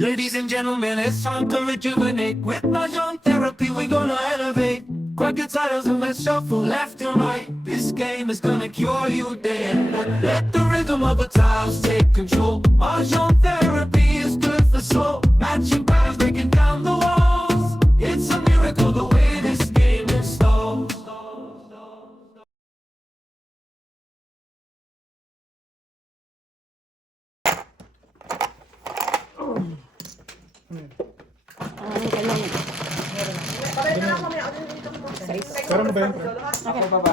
Ladies and gentlemen, it's time to rejuvenate. With Mahjong therapy, we're gonna elevate. Grab your titles and let's shuffle left and right. This game is gonna cure you day and night. Let the rhythm of the tiles take control. Mahjong therapy is good for soul. Matching patterns, breaking down the walls. It's a miracle the way this game installs. Ano kanyang Pero mo ba yun? Ako pa ba?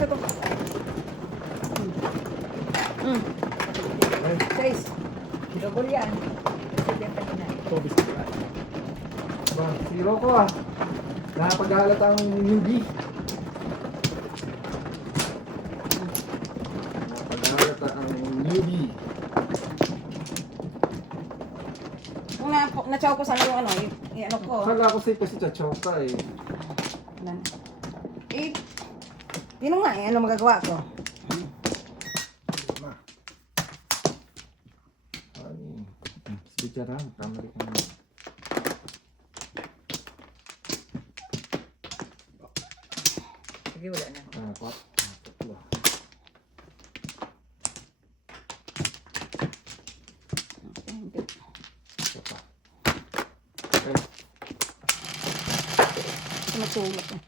ito. Guys, double yan. Tobis. Ba, zero ko ah. Nakapaghahalata ang newbie. Nakapaghahalata ang newbie. Kung na-chow ko sana yung ano, yung ano ko. Akala ko safe kasi chachoka eh. Yun nga eh, ano magagawa ko? Ay, bicara, kamari ka na. Sige, wala na. Apat. Tatlo. Isa pa. Okay. Matulog eh.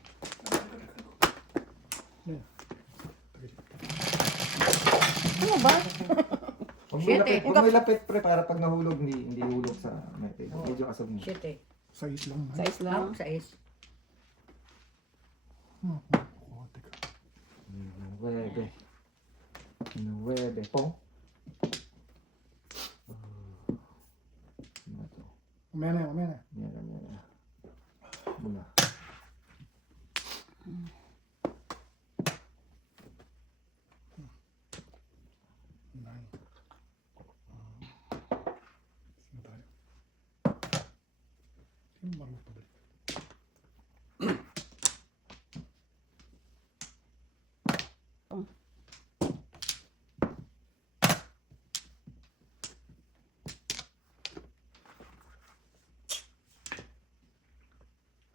Ano ba? Pag may lapit pre, para pag nahulog, hindi hulog sa medyo kasog mo. Shit eh. Size lang. Size lang. Sa is. Teka. Nuwebe. Nuwebe. Pong. Ano to? Umaya na. Mira. Mula. Nine. Sino tayo? Sino marunong pabalik?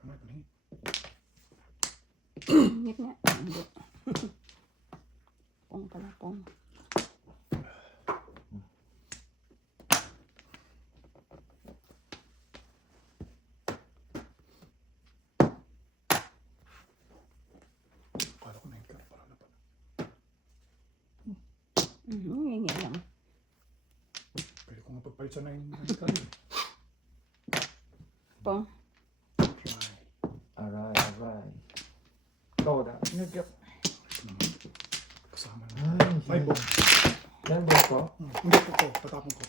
Ano ito ni? Ngit nga. Hindi. Pong pala, pong. Kala ko na yung para laban. Hingi lang. Pwede ko nga pagpalit sa 9 Pong. Try. Aray. Toda. Nagkap. Kasama na. Ay, Ay, bong. yan ba ko? Hindi ko. Patapon ko.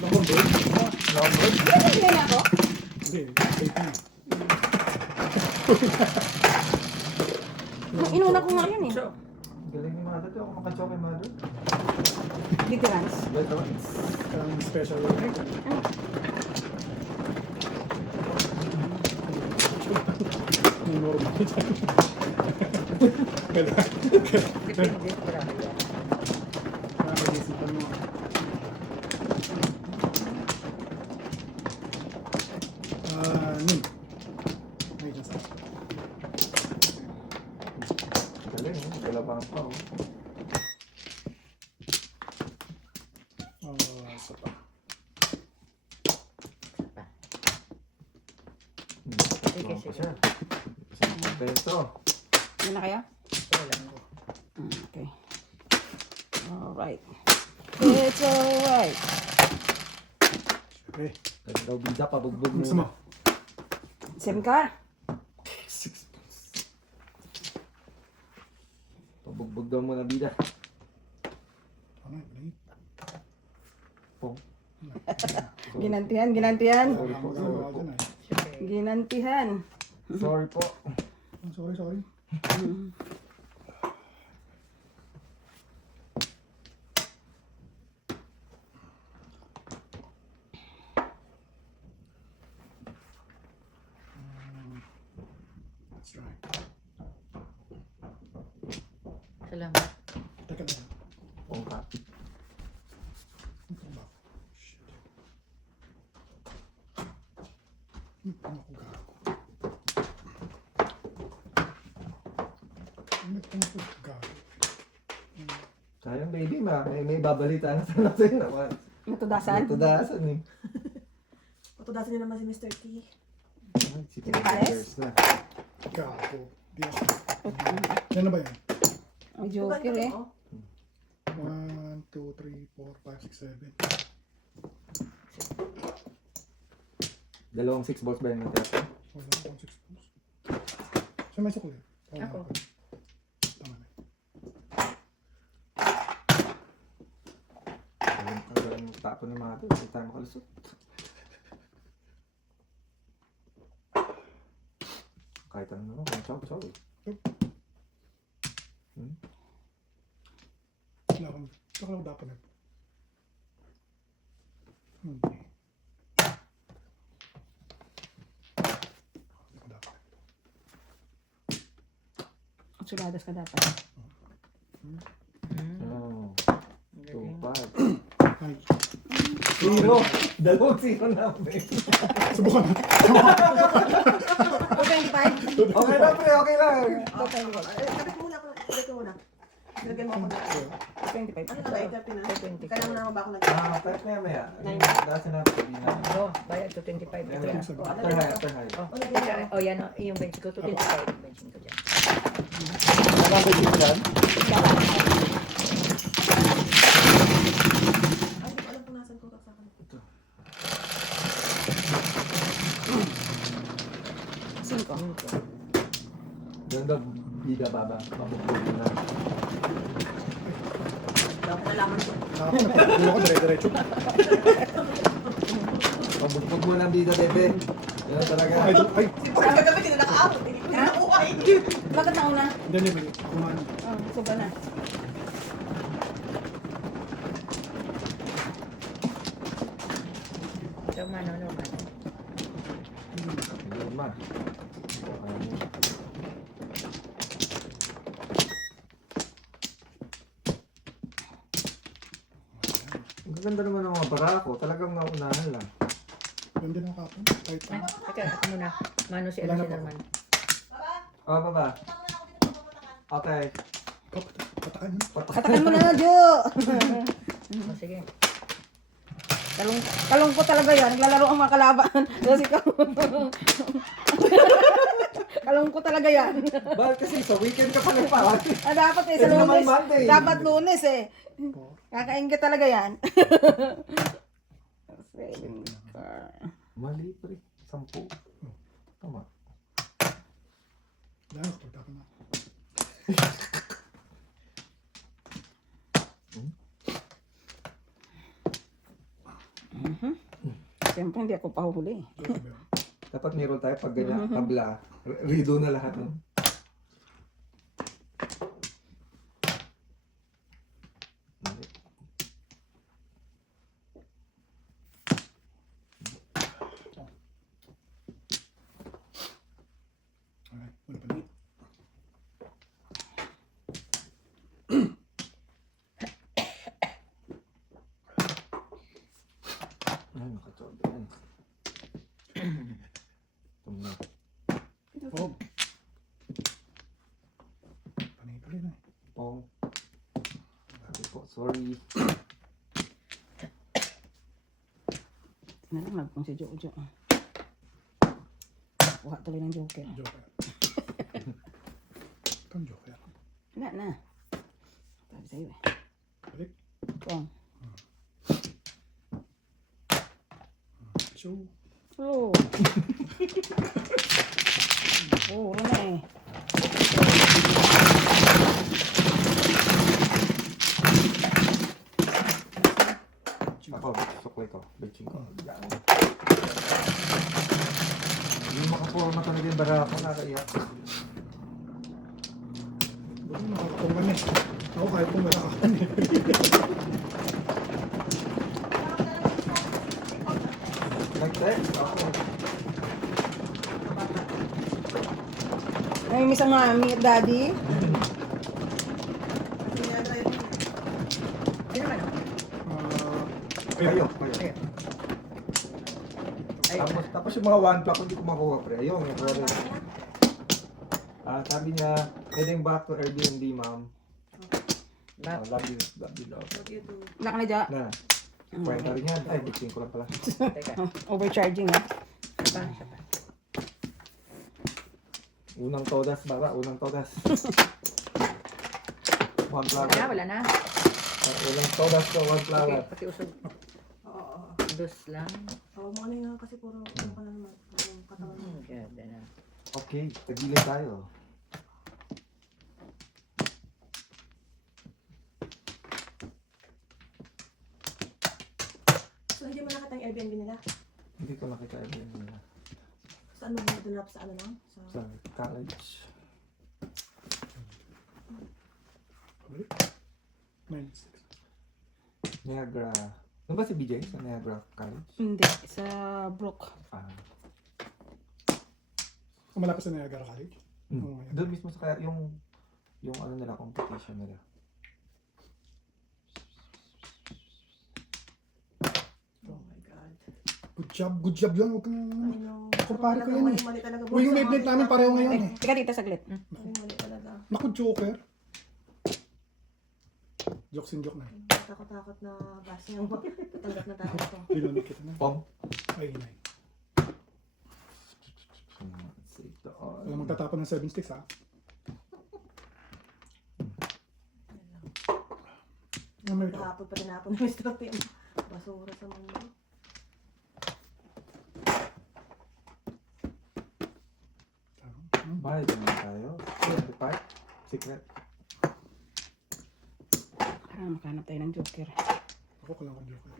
Lambon ba yun? Lambot? Hindi na ako. Hindi. Bait na. Inuna ko nga yun eh. Galing ni Mother to. Ako makachoke Mother. Difference. Beto. Ang special. Yung normal dyan. Depende. Marami yan. Nakakisipan mo. Nin. May dyan sa akin. Galing eh. Galabang pa oh. Isa pa. Sige pa siya. Isang peso. Yun na kaya? Wala na. Okay. Alright. It's alright. Okay. Kaya daw bida pa bugbog Gusto mo? Sim ka? Pabugbog daw muna bida. Ano yun? Pong. Ginantihan. Sorry po. Ginantihan. Sorry po. Sorry. Let's try. Salamat. Teka lang. Pong ka. Ano ba? Shit. Ano ako gago? Ano ako gago? Sayang baby, may babalita na sana sa'yo naman. Matudasan. Tudasan eh. Patudasan niya naman si Mr. T. Ay, si Tito Pares? Bears na. Gago. Di ako. Yan na ba yan? Ang joker eh. 1, 2, 3, 4, 5, 6, 7. Dalawang 6 balls ba yun natin? Wala akong 6 balls. Siya may sukli. Ako. Tama na. Ang tapo ni mga ito, hindi tayo makalusot. Kahit ano, kung chow-chow eh. Wala akong dapat na ito. Hindi. Suladas ka dapat. Oh, 2-5. Ay, Zero! Dalawang zero namin. subukan na. 225. Okay lang pre, okay lang. Kapit mo muna ako. Kapit mo muna. Nilagyan mo ako na. 25. Ano ba? 30 na. 20. Kaya mo na ako ba ako nag- Type na yan maya. Dasa na, sabi na. Oh, bayad to 25. Yan, Ito maya. yan. After high, after high. Oh, oh, yan oh, yung bench ko. 25 yung bench ko dyan. Nalabay dito dyan? Ay, hindi ko alam kung nasan ko sa akin. 5. Doon daw, bida baba. Pabubuhin na. Dapat nalaman ko. Ako, napakulo ko dire-diretso. Pabugbog mo ng bida, bebe. Yan talaga. Ay, ay. Siyempre, kagabi, hindi na naka-out. Hindi na nakuhay. Bakit na una? Hindi, may kumano. Oh, sobra na. So, mano. Hindi man. Ang ganda naman ng mga barako. Talagang naunahan lang. Yan din ang kapon. Kahit Ay, teka, ako muna. Mano si Wala na Alice po. Norman. Oh, baba. Okay. patakan mo. Katakan mo na, Jo! Oh, sige. Kalungkot talaga yan. Naglalaro ang mga kalaban. Tapos ikaw. Kalungkot talaga yan. Bakit kasi sa weekend ka pa nagpa? Ah, dapat eh, sa Hindi naman lunes. Monday. Dapat lunes eh. Po. Kakaingit talaga yan. Mali pre. 10. Tama. Dahil ako, pagtakan na. Siyempre, hindi ako pahuli. Dapat meron tayo pag ganyan, tabla. Redo na lahat. No? Mali. Alright, wala pa na. Ay, nakatsobe yan. Tumna. Oh. Panay-panay na. Pong. Sabi po, sorry. Nalang kung si Jojo. Kuha tuloy ng joker. Joker. Itong joker. Wala na. Sabi sa'yo eh. Balik. Kung. So, Oh. Oh, ano na eh. Ako, suklay ko. Bitching ko. Yan. Hindi makaporma talaga yung barako. Nakaiyak. buti nakakapungan eh. Ako kahit kung wala ka. Like that? Ako. Namimiss ang mami at daddy. Kasi na-drive mo. Sino man? Kayo. Kayo. Ay, Tapos yung mga 1 block, hindi ko makuha, pre. Ayun, may kuha rin. Sabi niya, heading back to Airbnb, ma'am. Back. Love you, love. Wala ka na dyan. Na, kwenta rin yan. Ay, bitching ko lang pala. teka. Overcharging eh. Isa pa. Unang todas, bara. Unang todas. One flower. Wala na. Unang todas ko, one Okay, flower. pati usog. Oo. Dos lang. Oo, mga nga kasi puro ano pa naman. Yung katawan mo. Ganda na. Okay, tagilid tayo. So, hindi mo nakita yung Airbnb nila? Hindi ko nakita Airbnb nila. Saan mo dinrap sa ano lang? Sa college. 96. Niagara. Ano ba si BJ sa Niagara College? Hindi, sa Brook. Malapit sa Niagara College. Oo, yan. Doon mismo sa kaya yung ano nila, competition nila. Oh my God. Good job lang. Huwag kang... Ay, no. Kumpare ko yan eh. Mali talaga. Uy, yung Beyblade namin pareho ngayon eh. Teka dito saglit. Mali talaga. Naku, Joker. Jokes and joke na. Takot-takot na bus niya. Tatanggap na tayo ito. Binunod kita na. Pom? Ay, inay. Save the all. Alam, magtatapon ng 7 sticks ha. Ano may ito? Kahapon pa tinapon ng Mr. Tim. Basura sa mundo. Bahay naman tayo. Secret part? Secret. Makahanap tayo ng Joker. Ako ko lang ang Joker.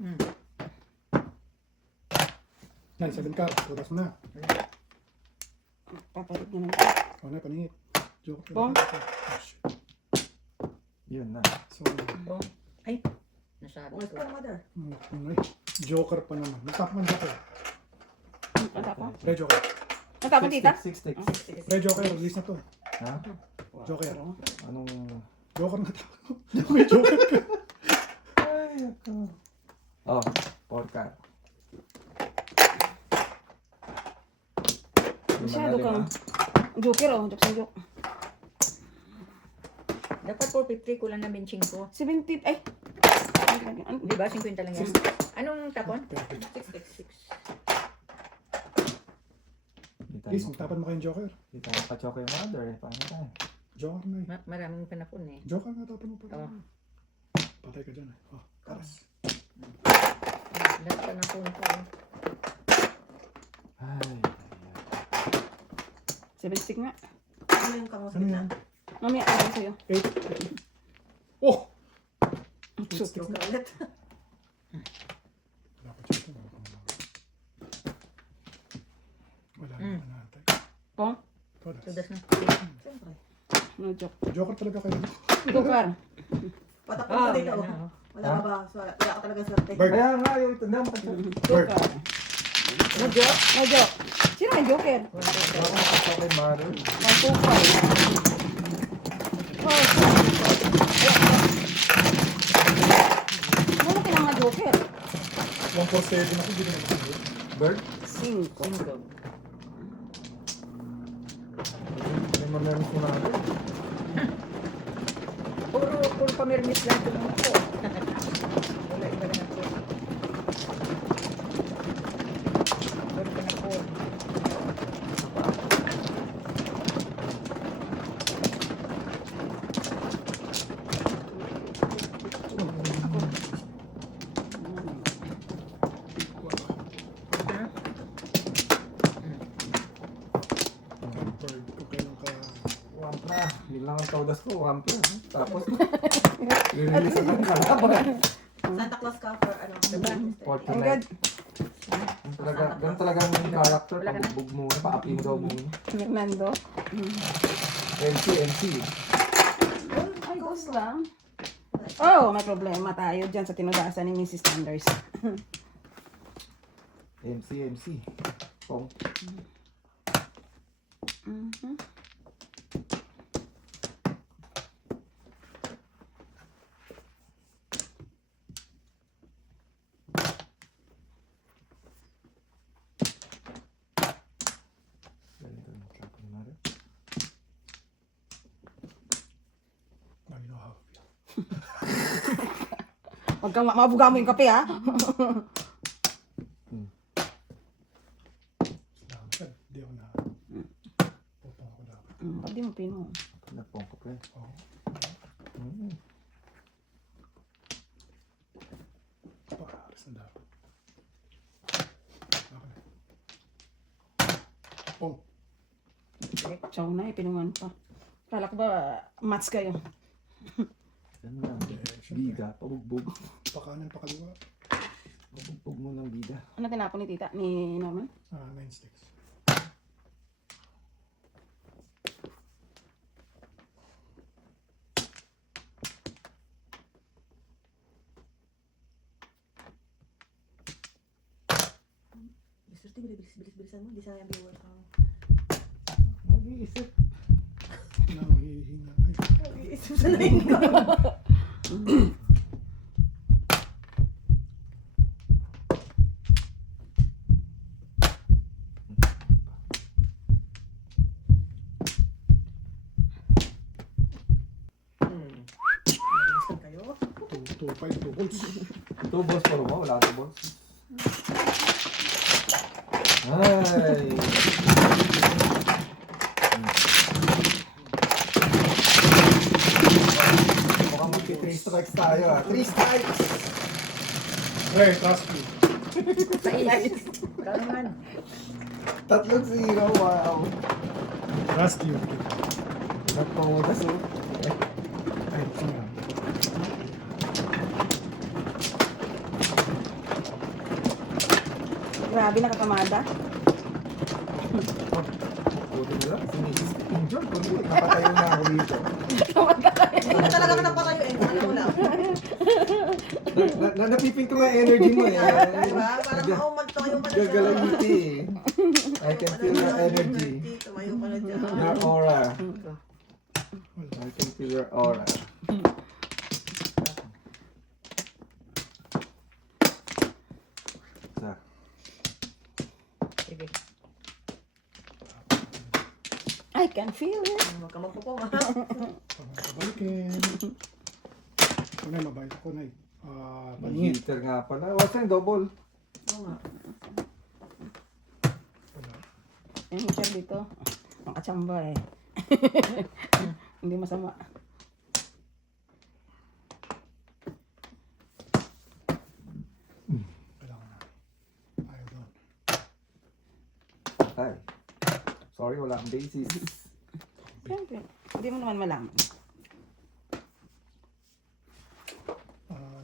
Nay, 7 ka. Turas mo na. Papalit niya ng O na, paningit. Joker. Bong? Oh, shit. Yun na. So, Bong. Ay, nasabi Where's ko. your mother? ay, Joker pa naman. Nagtapon ng Joker. Natapon? Pre, Joker. Natapon tita? 6 sticks. Pre, Joker. Release na to. Ha? Joker. Anong... Joker na tapon. May Joker ka. Ay, ako. Oh, porka. Masyado kang Joker oh. Jokes and joke. Dapat 450 kulang na benching ko. 70, ay. Di ba? 50 lang yan. Anong tapon? 666. Please, magtapon mo kayong Joker. Hindi tayo pa-choke yung mother eh. Paano tayo? Joker na eh. Maraming panapon eh. Joker na tapon mo pa. Oh. Patay ka dyan eh. Oh, taras. Lahat panapon ko. Ay. 7 stick nga. Ano yung kangos Ano nila? yan? Mamaya ako sa'yo. 8. Oh! Joker. Joke ulit. Wala pa Joker. Wala naman natin. Pong? Taras. Tudas na. Siyempre. No joke. Joker talaga kayo. Joker. Patakot Ah, ko dito. wala na. Wala ka ba? Wala ka talaga swerte. Bird. Kaya nga yung ito na. Bird. Joker. No joke? No joke. Sino ang Joker? Ako pa-choke yung mother. 125. Oh, ano mo kailangan Joker? 147 ako. Hindi naman ako. Bird? 5. Singko. May mamamis yung mother. Puro pamirmis lang ito mga ko. Wala iba na ako. Puro panapon. Bird. Kung kailan ka... Wamp na. Yun lang ang todas ko. Wamp na. Tapos, release na ng kalaban. Santa Claus ka for ano? Ang good. Ganun talaga ang character. Pagbug muna. Paapi mo daw muna. Fernando. MC. Ay, ghost lang. Oh, may problema tayo dyan sa tinudasan ni Mrs. Sanders. MC. Pong. Huwag kang mabuga mo yung kape, ha? Dapat, di ako na. Pupong ako dapat. Ba't di mo pino? Napong ko pre. Oo. Paaris na dapat. Okay. Pong. Chow na, pinungan pa. Kala ko ba, match kayo? Yan lang. Bida, pabugbog. Pakanan, pakaliwa. Pabugbog mo ng bida. Ano tinapon ni tita? Ni Norman? 9 sticks. Gusto bilis-bilisan mo. Di sayang viewers mo. Nag-iisip. Nangihina. Ay, Isip sa line ko. Bilisan kayo. 2-5, 2 volts. Two balls pa mo, wala two balls. Ay! Mukhang magti-3 strikes tayo ah. 3 strikes! Hey, trust me. Sais. Ikaw naman. 3-0, wow! Trust you. Nagpangudas oh. Ay, saan yan? Grabe, nakakamada. Buti nila, sinisip injured. Kundi, napatayo na ako dito. Hindi ka talaga napatayo eh. Alam mo lang. Napipin ko nga energy mo eh. Diba? Parang maumanto kayo pa na siya. Gagalangiti eh. I can feel your energy. Tumayo ka na dyan. Your aura. I can feel your aura. Sa. Sige. I can feel it. Huwag ka magpupong ha. Pabalikin. Kunay, mabait ako, Nay. Paningin. Heater nga pala. What's yung double? Oo nga. Wala. Yung heater dito. Ang katsamba eh. Hindi masama. Kailangan na. Ayaw doon. Ay. Sorry, wala akong basis. Siyempre, hindi mo naman malaman.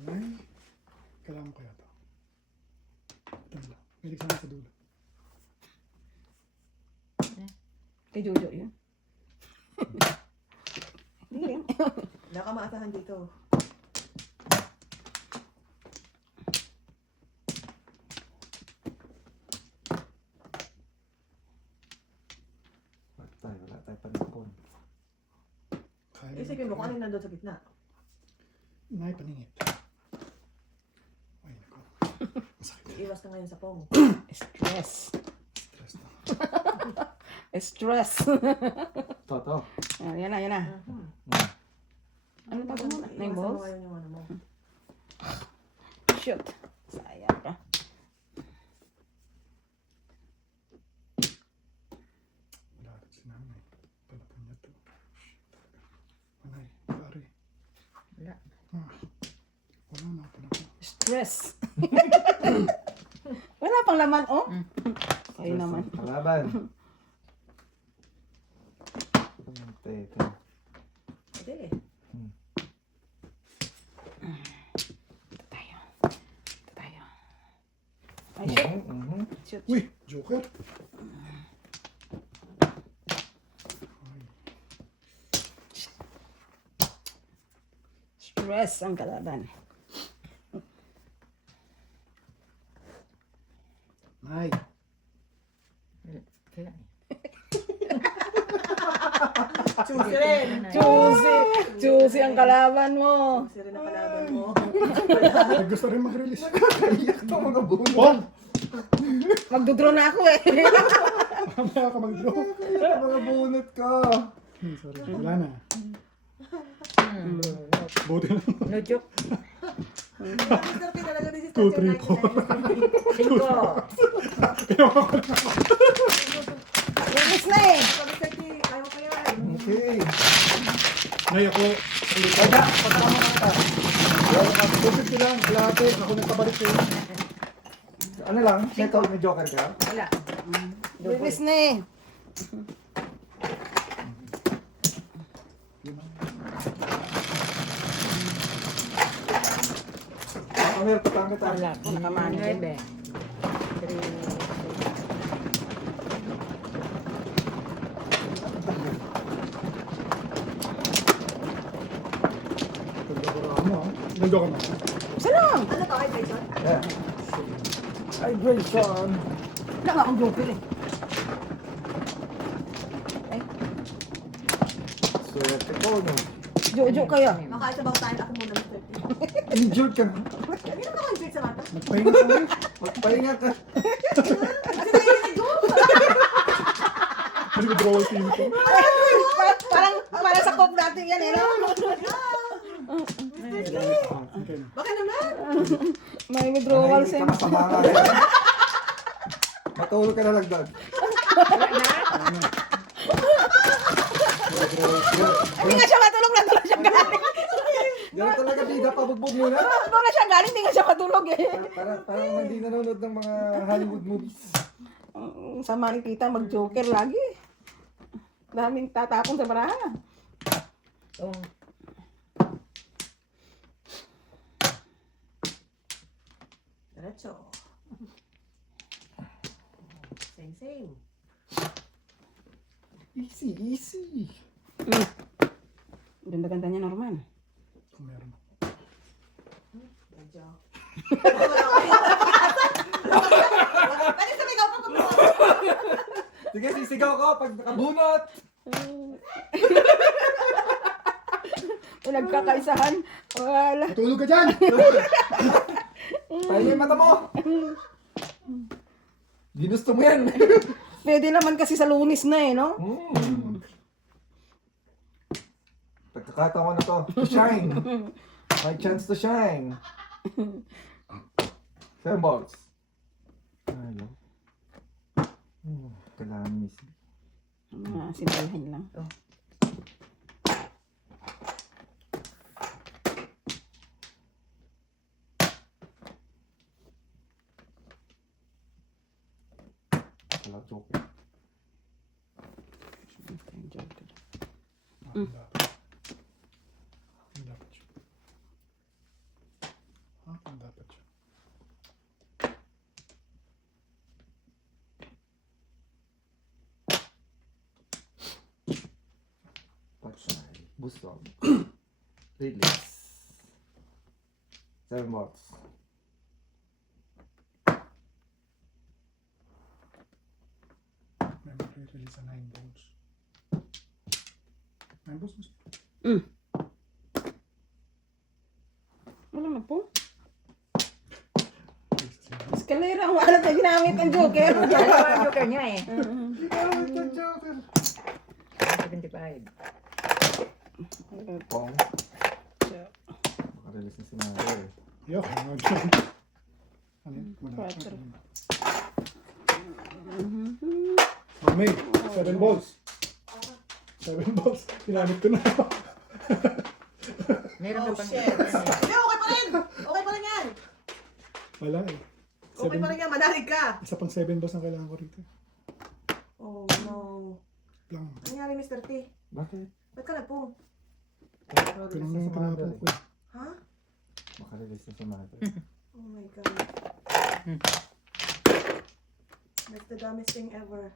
Nay, kailangan ko yata. Ito na lang. May sana sa dulo. Kay Jojo yun. Hindi rin. Wala ka maasahan dito. Wala tayo panakon. Kaya Isipin mo kung ano yung nandun sa gitna. Nay, paningit. Ay, nako. Masakit. Iiwas ka ngayon sa pong. Stress. Stress na. Stress. Toto. Yan na, yan na. Mhm. Ano pa mo? Nine Iiwasan mo balls? ngayon yung ano mo. Shoot. Sayang ka. Wala agad si nanay. Palapon niya to. Anay, pare. Wala. Wala na pala ko. Stress. Wala pang laman, oh. Kayo naman. Kalaban. Teka. Pwede eh. Ito tayo. Ito tayo. Ay, shoot. Shoot. Uy, Joker. Stress ang kalaban. Nay. Kaya. Choose rin. Choosy ang kalaban mo. Choose rin ang kalaban mo. Ay, gusto rin mag-release. Iyak to mga buno. Pong! Magdodraw na ako eh. Mamaya ka mag-draw. Mga bunot ka. Sorry, wala na. Buti lang. No joke. Mr. P talaga din si 2, 3, 4. Linis na eh. Mr. P, ayaw ko yan. Okay. Nay, ako. Kaya, patama mo kita. Tubig ko lang, lahat ako nagpabalik sa'yo. Ano lang, neto, may joker ka? Wala. Linis na eh. Meron pa tanga tayo. Wala. Nakamano. 9. 3. Ganda ka na. Isa lang. Ano to, hydration? Yeah. Hydration. Wala nga akong joker eh. Swerte ko, no? Jojo kaya. Baka it's about time ako muna, Mr. P. Injured ka na. Hindi naman ako injured sa mata. Magpahinga ka ulit. Magpahinga ka. Kasi tayo yung nag-joke. Kasi withdrawal team ko. Parang sa coke natin yan eh. No? Okay. Baka naman. May withdrawal Manahimik ka, sense. masama ka. Matulog ka na lang doon. Hindi nga siya matulog na doon siya galing. Yan talaga, bida, pabugbog muna. Doon na siya galing, hindi nga siya matulog eh. Parang hindi nanonood ng mga Hollywood movies. Sama ni tita mag-joker lagi. Daming tatapon sa baraha. Oh. Diretso. Same. Easy. Ganda-ganda niya, Norman. Kung meron. Medyo. Pwede sumigaw ka po. Sige, sisigaw ko pag nakabunot. Nagkakaisahan. Wala. Matulog ka dyan! Tayo yung mata mo. Ginusto mo yan. Pwede naman kasi sa Lunis na eh, no? Pagkakataon na to shine. My chance to shine. 7 balls. Ayaw. Kailangan miss. Simplahin lang. Wala joker. Ang dapat. Ang dapat siya. Ang dapat siya. Patay. Busog. Release. 7 balls. May mag-release sa 9 balls. 9 balls? Wala na po. Escalera, wala na ginamit ang joker. Dalawa ang joker niya eh. Ito joker. 75. Pong. Makarelease na si Mother. Yo, ano dyan? Ano yun? Wala. Quatro. Mami, 7 balls. 7 balls. Ginamit ko na. Meron na pang Hindi, okay pa rin. Okay pa rin yan. Wala eh. Okay pa rin yan, manalig ka. Isa pang 7 balls ang kailangan ko rito. Oh no. Lang. Ano nangyari, Mr. T? Bakit? Ba't ka na po? Ganun na yung tinapon ko eh. Ha? Makarelease na si Mother. Oh my God. That's the dumbest thing ever.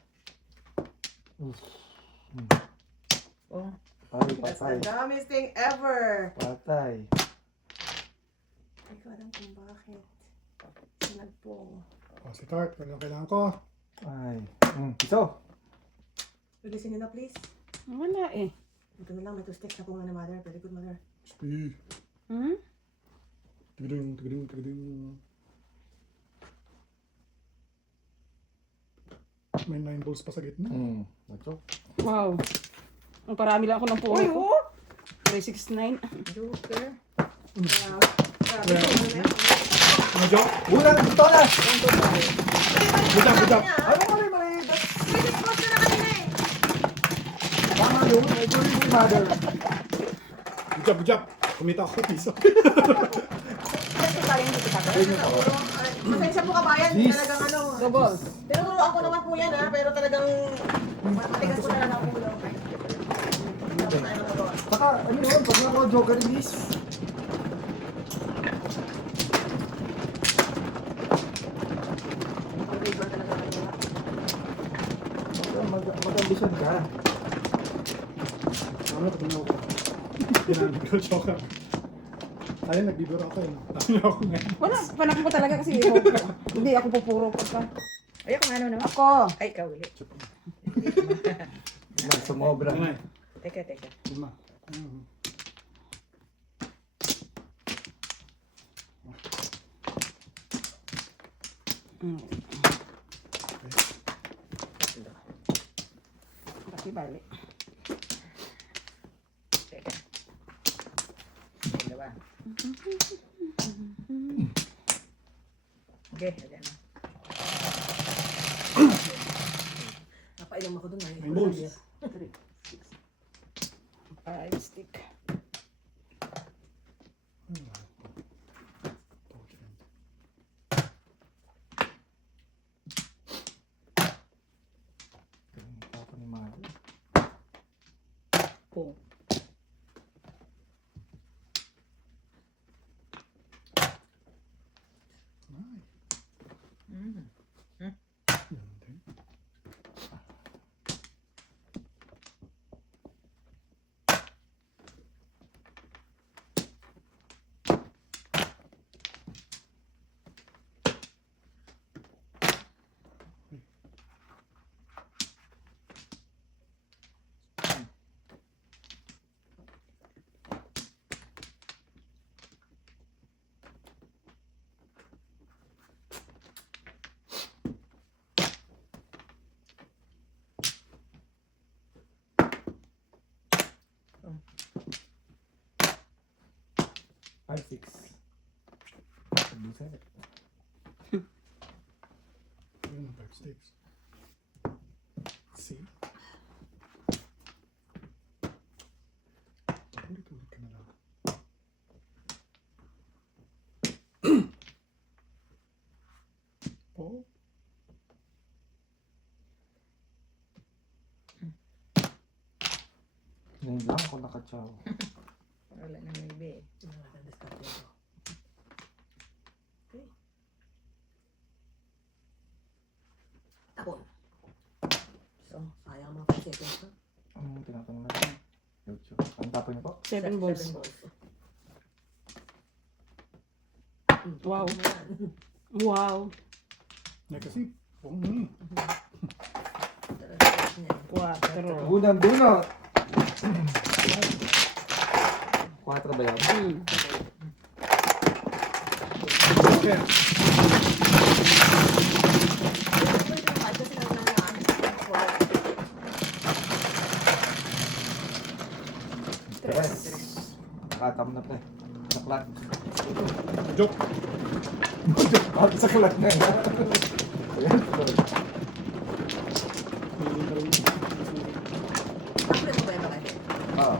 Oh. Ay, That's patay. the dumbest thing ever. Patay. Hindi ko alam kung bakit. Nagpo. Oh, si Tart, ano kailangan ko? Ay. Iso. Releasin niyo na, please. Wala eh. Ito na lang, may 2 sticks na po nga na mother. Very good, mother. Speed. Hmm? Tigading. May 9 balls pa sa gitna. Nacho. Wow. Ang parami lang ako ng puno Uy, ko. oh! 369. Joker. Ano, Joe? Una, ito na! Good job. Ano mali, mali? Pwede ko na kanina eh. Tama yun, may gawin mo, mother. Good job. Kumita ako piso. Kasi parang hindi kita pa. Pasensya po kabayan, Jeez. talagang ano. Double. Pero turuan ko naman po yan ha, pero talagang matigas ko na lang ang ulo. Tapos tayo magagawa. Saka, ano yun, pag ako joker release. Mag-ambisyon ka. Ano, tingnan ko. Ginamit ko, Joker. Ayun, nagbibiro ako yun. Ano ako ngayon? Wala, panak mo talaga kasi hindi ako pupuro ko pa. Ay, kung ano naman. Ako. Ay, ikaw ulit. Sumobra. Ano, Teka. lima. Kasi balik. Teka. Dalawa. Okay, ayan na. Napainom ako dun ay. May balls. 5 stick. Ako ni mother. Po. Mm. Five, six. Buset. Yun ang 5 sticks. See? Ulit-ulit ka na lang. Po? Ngayon lang ako nakatsaw. Wala na maybe. Tapon. So, sayang mga 5 seconds ha. Anong tinatanong natin? YouTube. Ang tapon niyo po? 7 balls. Wow. Wow. Kasi, buong mo eh. 4. Unang dunot! 4 ba yan? Joker. Tres. Nakatam na pa eh. Saklat. Joke. Saklat na yan. Ayan. Hindi ka rin. Tapos mo ba yung bagay? Oo.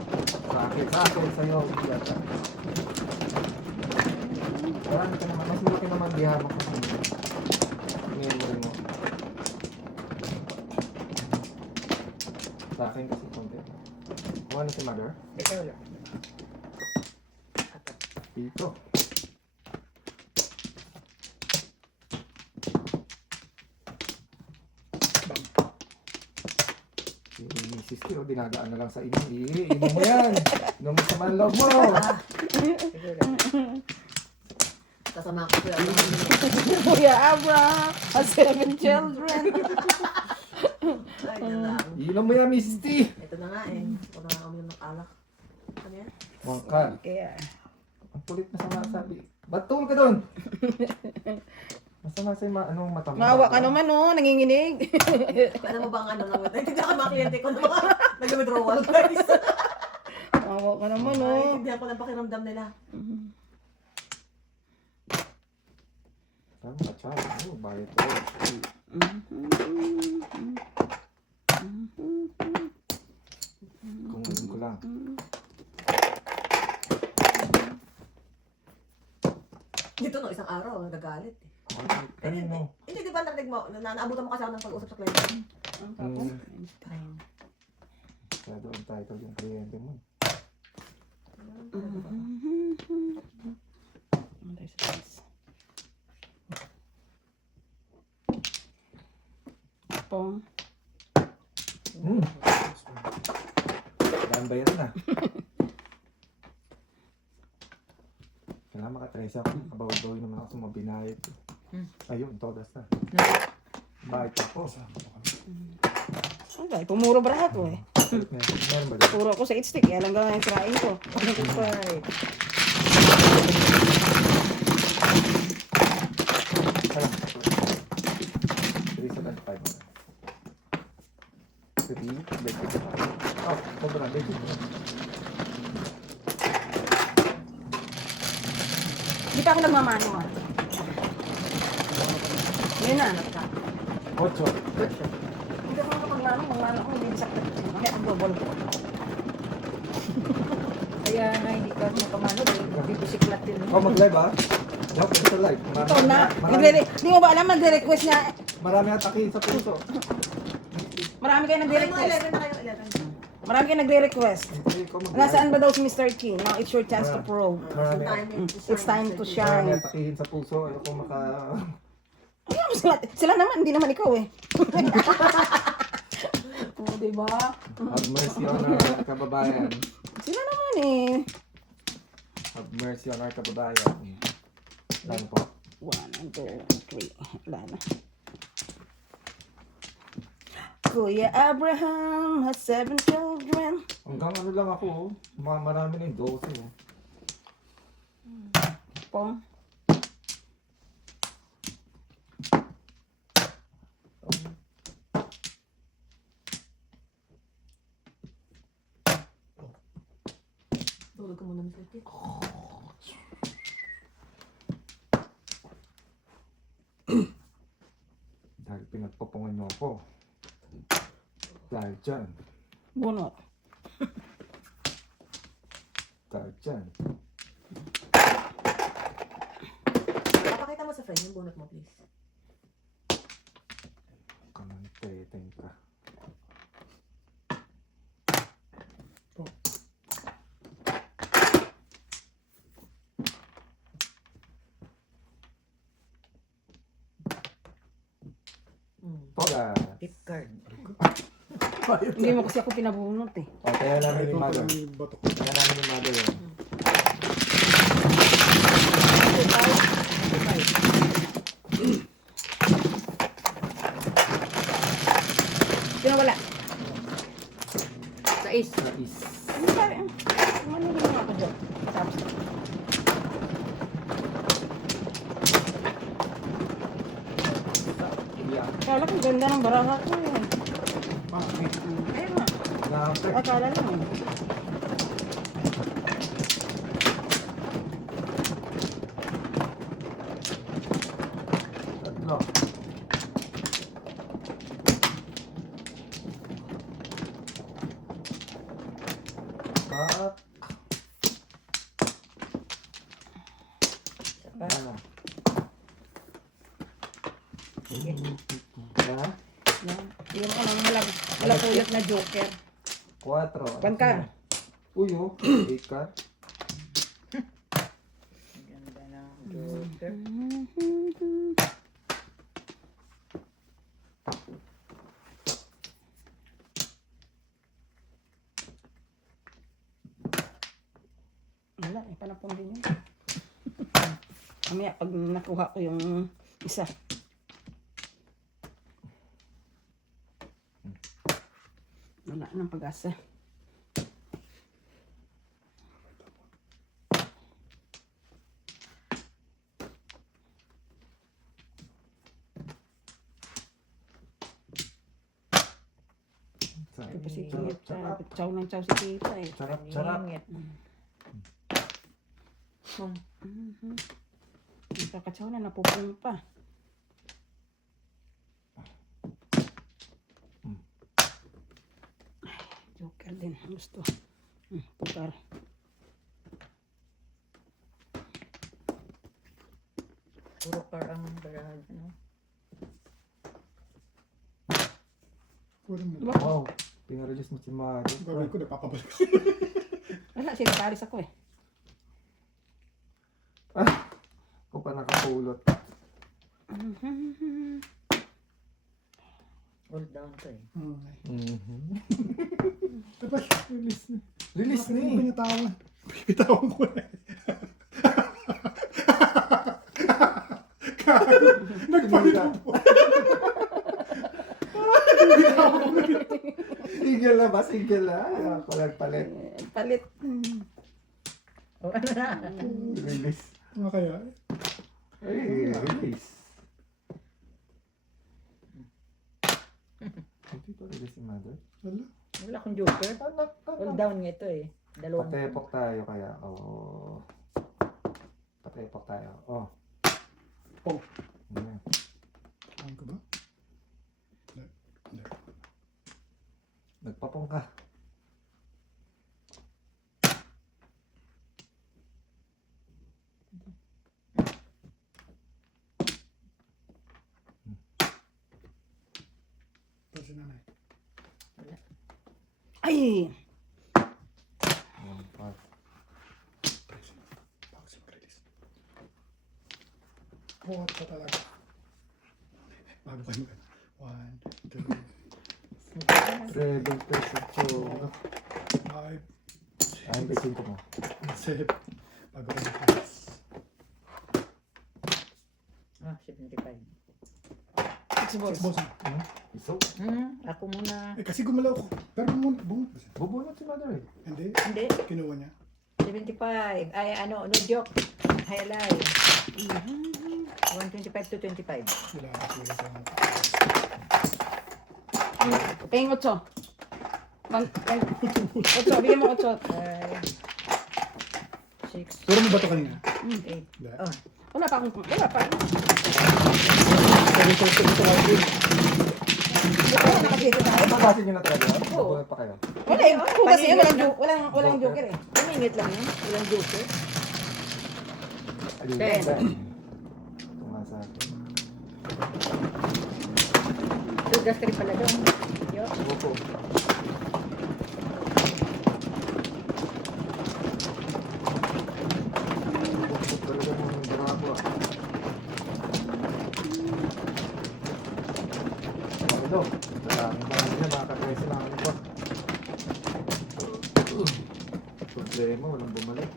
Sa akin, sa'yo. Yata. Marami ka naman. Mas malaki naman di hamak kasi. Memory mo. Sa akin kasi konti. Kung ano si mother? Ikaw ulit. Dito. Yung misis ko, dinagaan na lang sa inom. Inom mo yan. Inom mo sa manlog mo. Kasama ko siya. Kuya Abra has 7 children. Ay, yan lang. Inom mo yan, Miss T. Ito na nga eh. Ito na nga kami ng alak. Ano yan? Wangkan. Kaya, Ang kulit na sinasabi. Ba't tumul ka doon? Masama sa'yo anong mata mo? Maawa ka naman oh, nanginginig. Ano mo bang ano lang? Hindi ka mga kliyente ko na mga nag-withdrawal guys. Awa ka naman, oh. Naiintindihan ko ng pakiramdam nila. Tama ka, tsaka. Ano, bayad ko. Kung ko lang. Dito no, isang araw, nagagalit eh. Kanino? Hindi, di ba narinig mo, naabutan mo kasi ako ng pag-usap sa kliyente. Ang tapos. Kaya doon title yung kliyente mo. Antay sa taas. Pong. Daan ba yan na? Kailangan makatrace ako. Kabawi-bawi naman ako sa mga binayad. Ayun, todas na. Bakit ako? Okay, pumuro braha ko eh. Meron ba dito? Puro ako sa itstick. Kaya lang gawin yung trying ko. Ano ko pa eh. Alam. 375. 375. Oh, sobrang legit mo. Di pa ako nagmamano ah. Yun na. 8. Hindi ako nakapagmano. Magmano ako. Hindi sa kapatid. May ang double ko. Kaya nga hindi ka makamano dahil bibisiklat din. Oh, mag-live ah? Joke, ito live. Ito na. Di mo ba alam nagre-request niya? Marami atakin sa puso. Marami kayo Mga nagre-request. 11 na kayo, 11. Marami kayo nagre-request. Hindi ko mag-live. Nasaan ba daw si Mr. Chin? Now it's your chance to prove. Marami. It's time to Marami shine. atakin sa puso. Ayoko maka... Ayaw mo sila naman, hindi naman ikaw eh. Oo, diba? Have mercy on our kababayan. Sila naman eh. Have mercy on our kababayan. Saan po? 1, 2, 3. Wala na. Kuya Abraham has 7 children. Hanggang ano lang ako oh. Marami na yung 12 oh. Pong. Tulog ka muna, Mr. Kit. Dahil pinagpapungan niyo ako. Dahil dyan. Bunot. Dahil dyan. Papakita mo sa friend yung bunot mo, please. Kamanteteng ka. Toga. Tip card. Hindi mo kasi ako pinabunot eh. O, kaya namin ni Mother. May batok. Kaya namin ni Mother yun. Sino wala? Sa is. Nais. Ano pare? Ano ginawa ako dyan? Tapos. Yeah. Kala ko ganda ng baraha ko eh. Bakit? Ayun nga. Na-affect. Akala lang eh. Tatlo. Pak. Ano? Ha? Yung ano, malapuyot na joker. 4. Pan ka. Uy, oh. 8 ka. Ganda ng joker. Wala eh, panapon din yun. Mamaya pag nakuha ko yung isa. Wala nang pag-asa. Sa Ito pa si si Charap, Tita. charap. Chow ng chow si Tita eh. Sarap, sarap. Ingit. Kakachow na, napupung pa. Joker din, gusto. Pukar. Puro car ang barahan. Ano? Puro mo. Wow, pinarelease mo si Mother. Gagawin ko, napapabalik. Wala, sinatalis ako eh. Ako pa nakapulot. Hold down to eh. Tapos, release na. Release na eh. Pinitawan. Pinitawan ko na. Gago. Nagpalit po. Single na ba? Single na? Palit-palit. Palit. O ano na? Release. Ano kaya? Ay, release. Hindi pa release si Mother. Wala. Wala akong joker. Hold down nga ito eh. Dalawang. Patepok tayo kaya. Oh. Patepok tayo. Oh. Oh. Ayan. Alam ko ba? Hindi. Nagpapong ka. Ito si nanay. Ay! Ayan, pa. Bago si mag-release. Buhat pa talaga. Bago kayo mag- 1, 2, 7 pesos. 5, Ay, pesin ko mo. 7. Bago kayo mag-release. Ah, 75. Si boss. Boss, Iso. Ako muna. kasi gumalaw ko. Pero bunot ba siya? Bubunot si Mother eh. Hindi. Hindi. Kinuha niya. 75. Ay ano, no joke. Highlight. 125 to 25. Wala na sila sa mga. Paying 8. 8, bigyan mo 8. 6, Pero mo ba ito kanina? 8. Hindi. Oh, Wala pa akong, wala pa. Sabi ko ito nakapin. Nakapito tayo. Papasin nyo na talaga. Bubunot pa kayo. Wala eh. Kasi walang joker eh. umingit lang yun. Walang joker. Ayun. Ten. Ito nga sa akin. So, gas ka rin pala doon. Yo. Opo. Opo talaga mga bravo ah. Ano? Maraming mga nila makakakaysa lang ano ba? Problema, walang bumalik.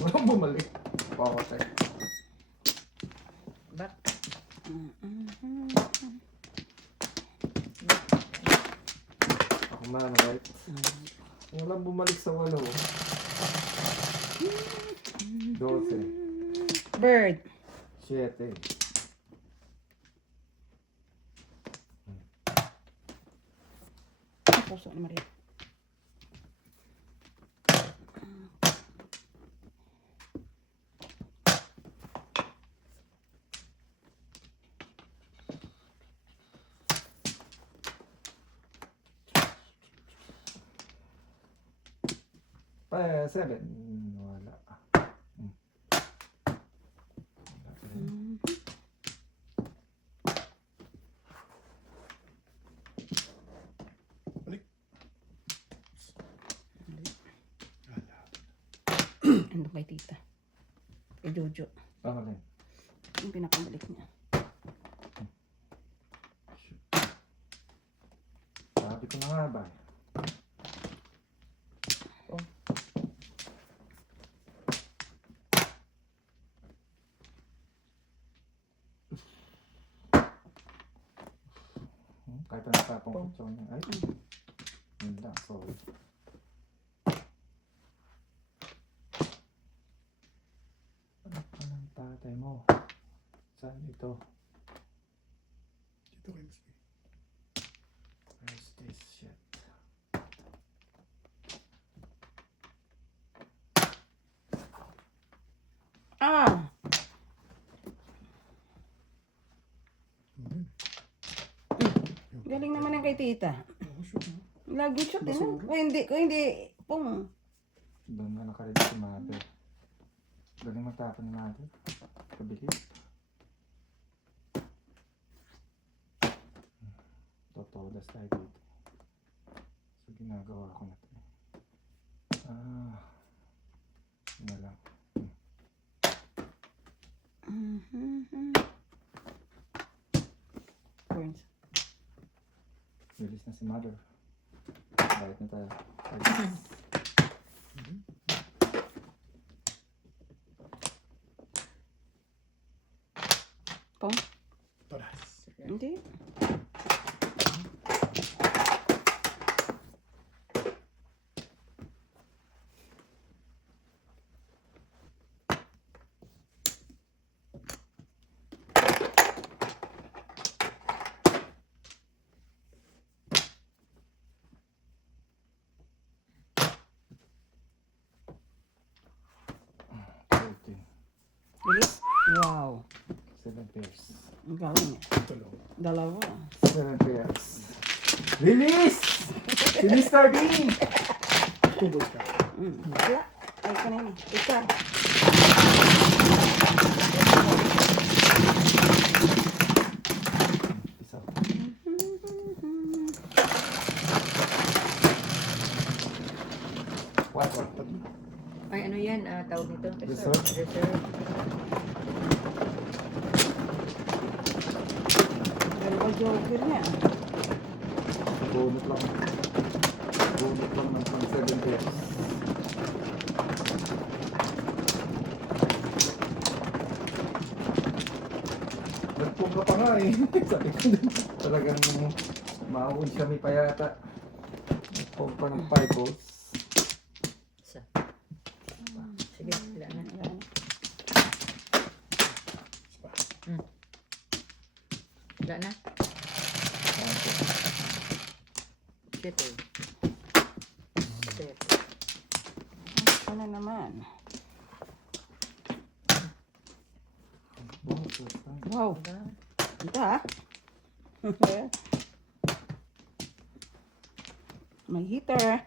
Walang bumalik. Pakakasay. Back. Ako man, right? Walang bumalik sa 8. 12. Bird. 7. Puso ni Maria. Pa 7. Wala. Balik. Ano kay tita? Kay Jojo. Tama na yun. Yung pinapabalik niya. Sabi ko na nga ba? Kahit ang tapong kutsyon niya. Ay, yun lang, sorry. Ano pa ng tatay mo? Saan ito? Dito kayo mas. Galing naman ang kay tita. Oh, shoot, ha? Lagi shoot din. Kung hindi, pong. Doon na nakaredy si mother. Galing matapon ni mother. Kabilis. Totodas tayo dito. So ginagawa ko na ito. Yun na lang. Burns. Release na si mother. Balik na tayo. Pong? Todas. Hindi. Release? Wow. 7 pairs. Ang galing eh. Tulong. Dalawa. 7 pairs. Release! Si Mr. D! Tubos ka. Wala. Ay, kanina. Ika. Isa. What? Ay, ano yan? Tawag nito? Reserve? Reserve. Dalawa joker niya. Bunot lang. Bunot lang ng pang 7 pairs. Nagpumpa pa nga eh. Sabi ko din. Talagang maawon siya may payata. Nagpumpa ng 5 volts. Isa. Sige, wala na. Wala na. Shit eh. Shit. Ano naman? Wow. Ito ah. May heater.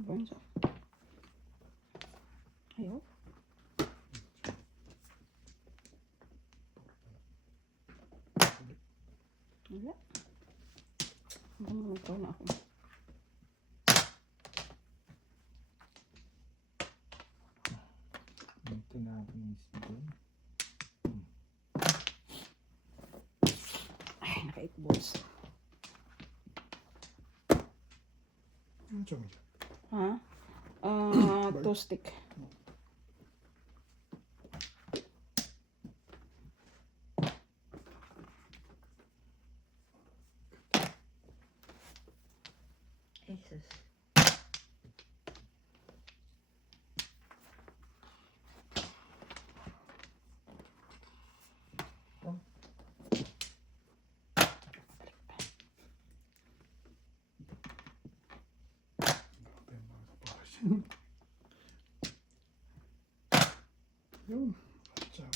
Burns. Ayaw. Wala. Ikaw na ako. Ito natin yung spin. Ay, naka-8 Ang chong dyan. Ha? Two stick. Jesus. Yun. Ciao.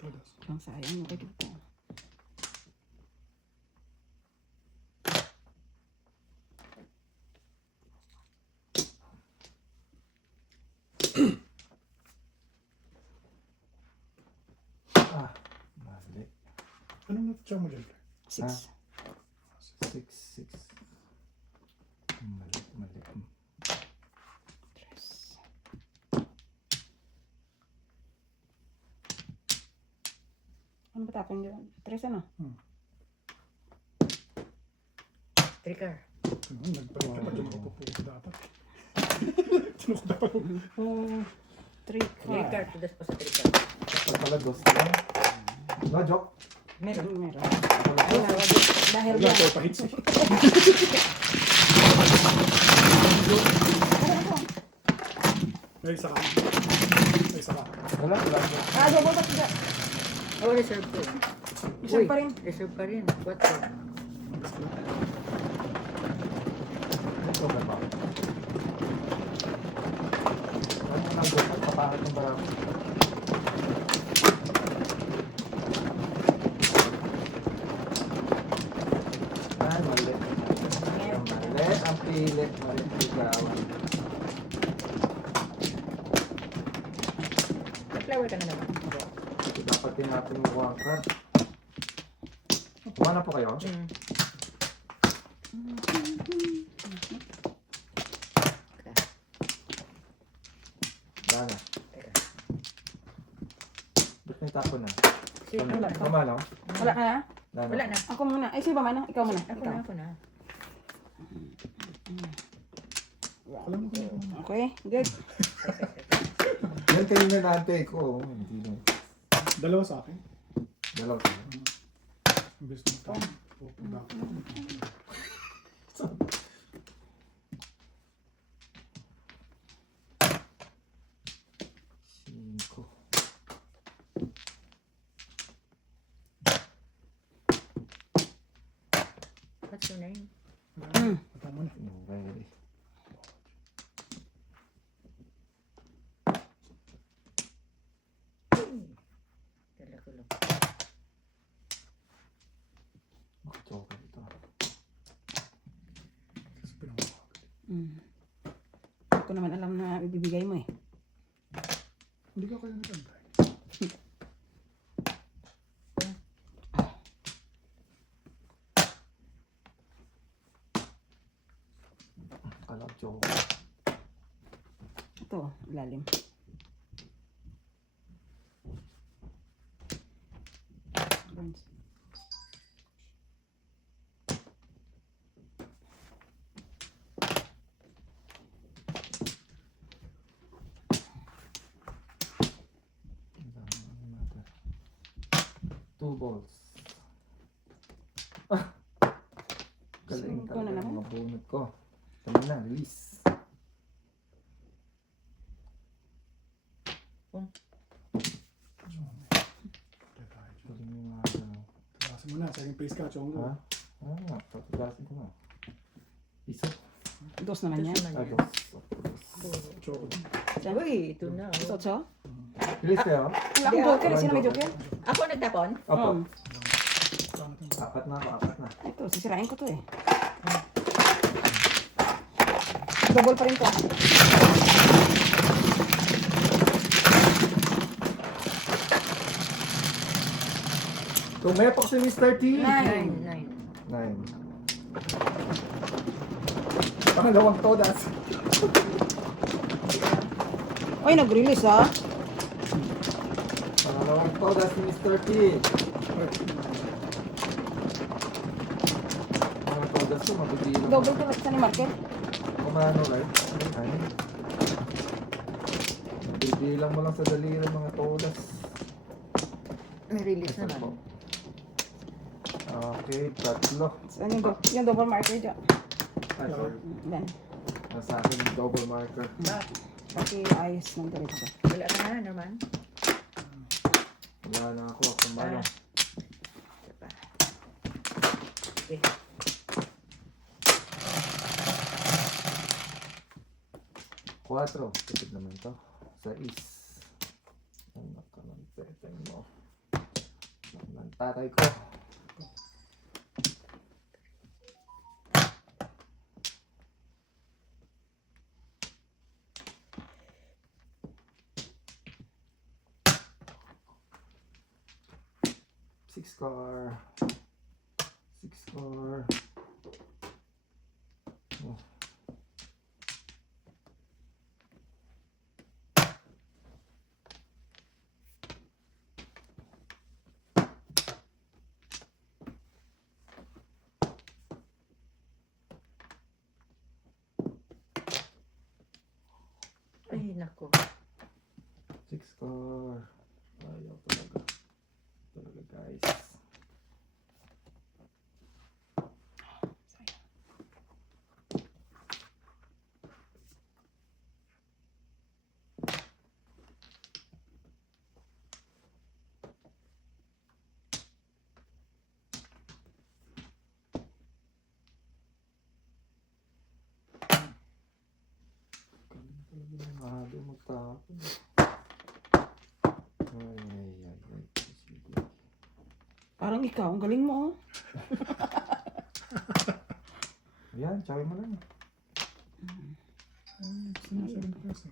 Todas. Ang sayang na dito. Mali. Anong natsa mo dyan? 6. 6. Mali. Ano ba tapon dyan? 3 ano? Trigger. Nagpalit ka pa dyan ako po dapat. Tinuk dapat po. 3 Trigger. Tudas pa sa trigger. Ito pala dos lang. No joke. Meron. Meron. Wala. Dahil Wala yan. ko pahit siya. May isa ka. May isa ka. Wala. Ah, double pa siya. Oh, reserve ko. Isa pa rin. Reserve pa rin. 4. Ito ba ba? Ano lang doon? At papahat ng barako. Ah, mali. Mali. Ang pilit. Mali ang ligawan. Flower ka na naman. Dapat din natin yung wangkar. Kuha na po kayo? Mm. Wala na. Ba't may tapo na? Sige, wala. Kumalaw? Wala ka na? Wala na. Ako muna. Ay, sino ba man? Ikaw muna. Ako Ikaw. na, ako na. Okay, good. Yan kayo na natin ko. Hindi na. Dalawa sa akin. Dalaw. Imbes na ito. Pupunta ako. Cinco. What's your name? Ito muna. Very. Dala ko lang. Makajoker ito. Kasi pinamawag. Hindi ko naman alam na ibibigay mo eh. Hindi ka kayo nagantay. Kala joker. Ito, lalim. Burns. Two balls. Galing Cinco na talaga naman. mga bunot ko. Tama na, release. Kaya tayo dyan. Galing yung mga ano. Tawasin mo na. Second place ka, Chongo. Ha? Oo nga, tatugasin ko na. Iso. Dos naman yan. Ay, dos. Choco. Uy, ito na. Ito, Oh. so? Release kayo? Wala akong joker. Sino may joker? Ako nagtapon? Opo. Salamat Apat na. na ako, apat na. Ito, sisirain ko to eh. Double pa rin to. Tumepak si Mr. T. 9. 9. 9. Pangalawang todas. Oy, nag-release ah. Pangalawang todas ni Mr. T. Mga todas ko, mabibilang. Double to sa ni Marker. Kumano, right? Ay. Mabibilang mo lang sa daliri mga todas. May release Ito po. naman. Okay, tatlo. Saan yung double marker dyan? Ay, sorry. Yan. Nasa akin yung double marker. Pati ayos ng diretso ko. Wala ka na, Norman? Wala na ako. Kumano. Ito pa. Okay. Quatro. Tipid naman to. Sais. Ano ka ng peteng mo? Ng tatay ko. Six car. Six car. Oh. Ay, nako. Six car. Ayaw talaga. Talaga guys. Grabe mo tapon. Ay. Sige. Parang ikaw, ang galing mo, oh. Ayan, tsawin mo lang. Sinasabi ko kasi.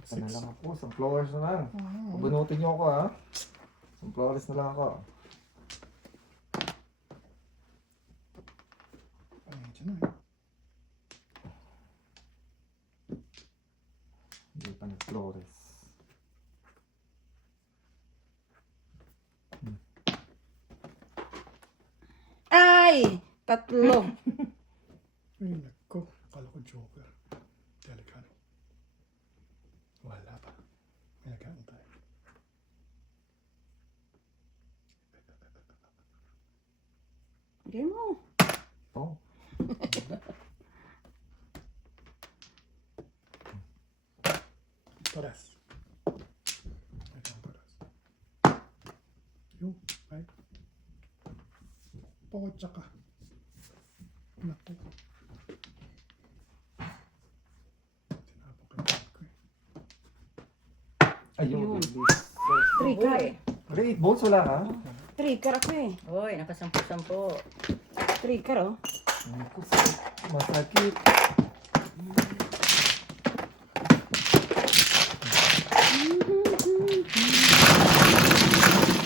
Isa na lang ako. Some flowers na lang. Pabunutin niyo ako ha. Some flowers na lang ako. Ay, dyan na. Hindi pa nag-flores. Ay! Tatlo. Ay, nako. Akala ko joker. Delikado. Wala pa. May nagkaan tayo. Game mo. Oh. Toras. Ito ang toras. Yung, ay. Pocha ka. Naku. Tinapok ka na ko eh. Ayun. Ayun. Release. Trigger. Great. Bolts wala ka? Trigger ako eh. Uy, nakasampu-sampu. Trigger, oh. Naku, masakit.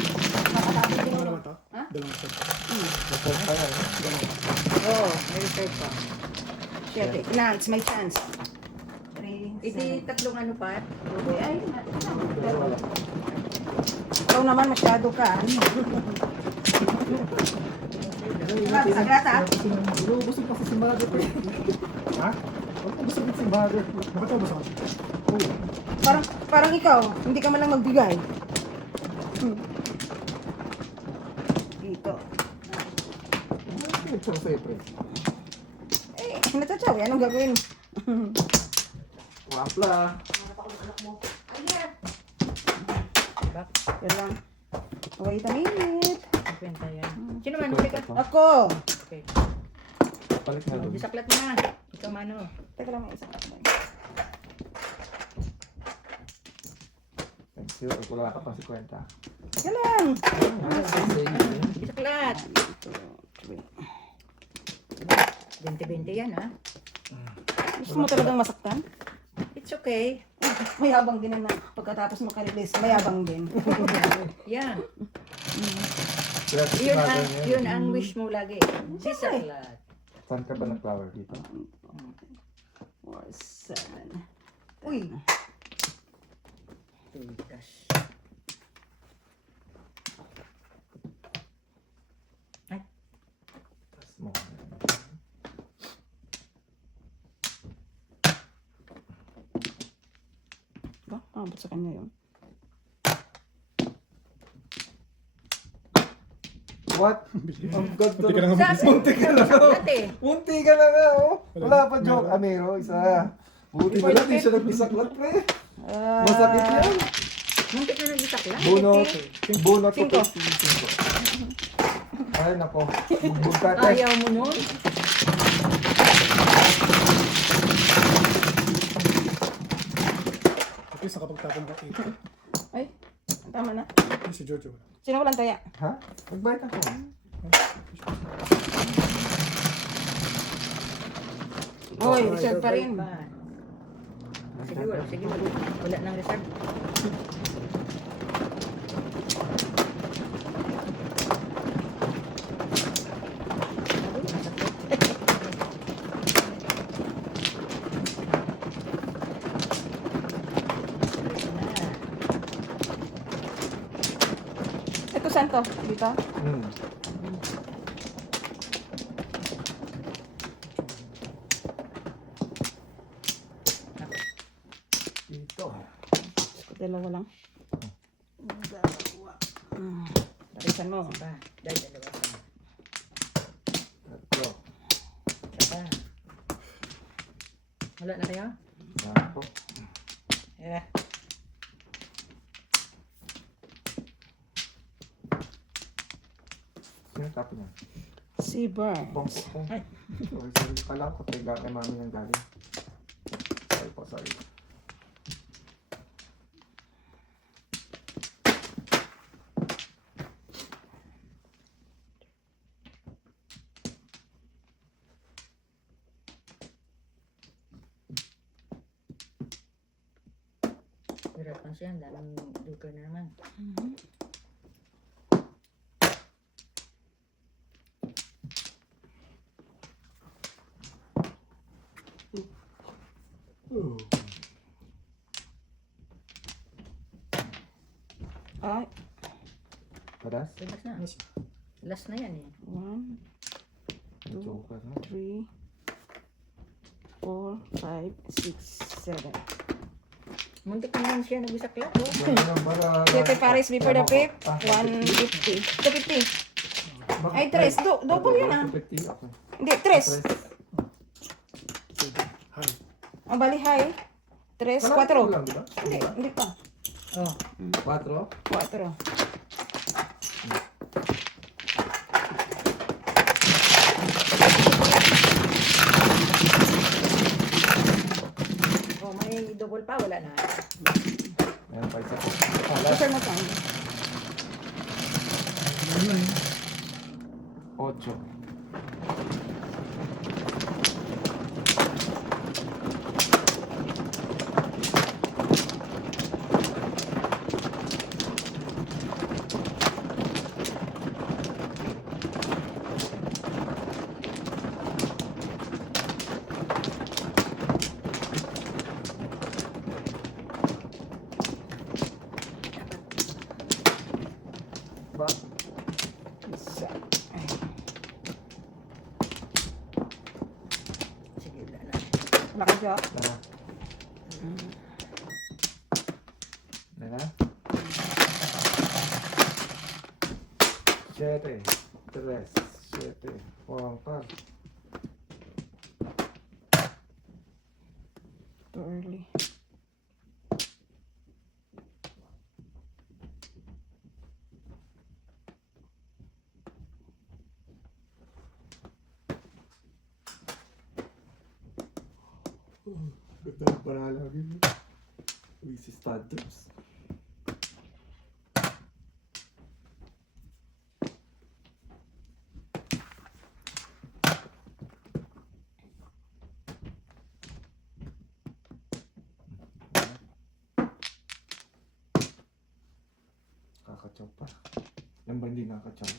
Dalawa to? Ha? Dalawang set. Masakit pa yan. Oo, may reserve pa. Shit, Lance, may chance. 3, Iti tatlong ano pa? Ay, ikaw naman masyado ka. Sagrata. Busog kasi si Mother. Ha? Busog si Mother. Bakit ako basta kasi? Oh. Parang ikaw, hindi ka man lang magbigay. Dito. Pinagsaw sa'yo, pre. Eh, natatsaw. Anong gagawin? Wampla. Yan lang. Wait a minute. Kwenta yan. Sino man? Huli ka? Ako. Okay. Balik na doon. Disaklat na. Ikaw mano. Teka lang, may isang Thank you. Wala ka pang 50. Teka lang. Disaklat. 2, 20-20 yan ha. 3. Gusto mo talagang masaktan? It's okay. Mayabang din na pagkatapos makarelease. Mayabang din. Yeah. Kaya si Yun Mother ang, niya. yun ang wish mo lagi. Disaklat. Saan ka ba nag-flower dito? 4, 7. Uy. Tugas. Ay, Tas mo. Ba? Abot sa kanya yun. What? Ang ganda. Munti ka na nga Sa- Munti ka na nga. ate. Munti ka na nga, oh. Wala pa joke. Amero, isa. Buti na lang, di siya nagpisaklat, pre. Masakit yan. Muntik na nag-disaklat. Bunot. Bunot ko Cinco. 5. Ay, nako. Bugtates. Ayaw mo nun? At least nakapagtapon ka 8. Ay, tama na. Yung si Jojo. Sino walang taya? Ha? Nagbayad ako. Hoy, reserve pa rin. Sige, wala. Sige, wala nang reserve. Ito saan to? Dito? Hmm. Dito. Dalawa lang. Dalawa. Tarisan mo. Ba, dahil dalawa pa. Tatlo. Saka. Wala na kayo? Nako. Eh. Sino tapo niya? Si Bar. Bongko ko. Ay. Sorry, sorry. Kala ko kay mami nang galing. Hirapan siya. Ang daming joker na naman. Oh. Ay, Padas? Last na. Last na yan eh. 1, Joker na. 3, 4, 5, 6, 7. Muntik na lang siya nag-isaklat. Oh. Siete pares before the fifth, Ah, 150. 250. Bakit? Ay, tres. Double yun ah. 250, okay. Hindi, tres. Hi. Ang bali high. Tres, Malapit 4. lang, di ba? Hindi pa. Oh. 4? 4. Oh, may double pa. Wala na. Meron pa isa. Sir mo saan? 8. Ba? Isa. Ay, Sige, wala na. wala ka joke. Tara. Nana? 7, 3, 7, 4. Too early. Ganda ng pangalan yun. Luis Standards. Kakatsaw pa. Yan ba hindi nakakatsaw?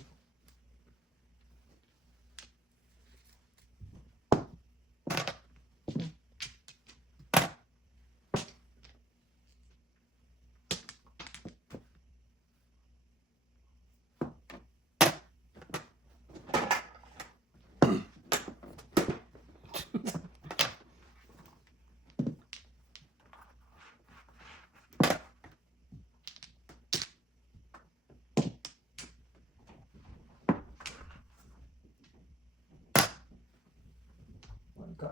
Ka.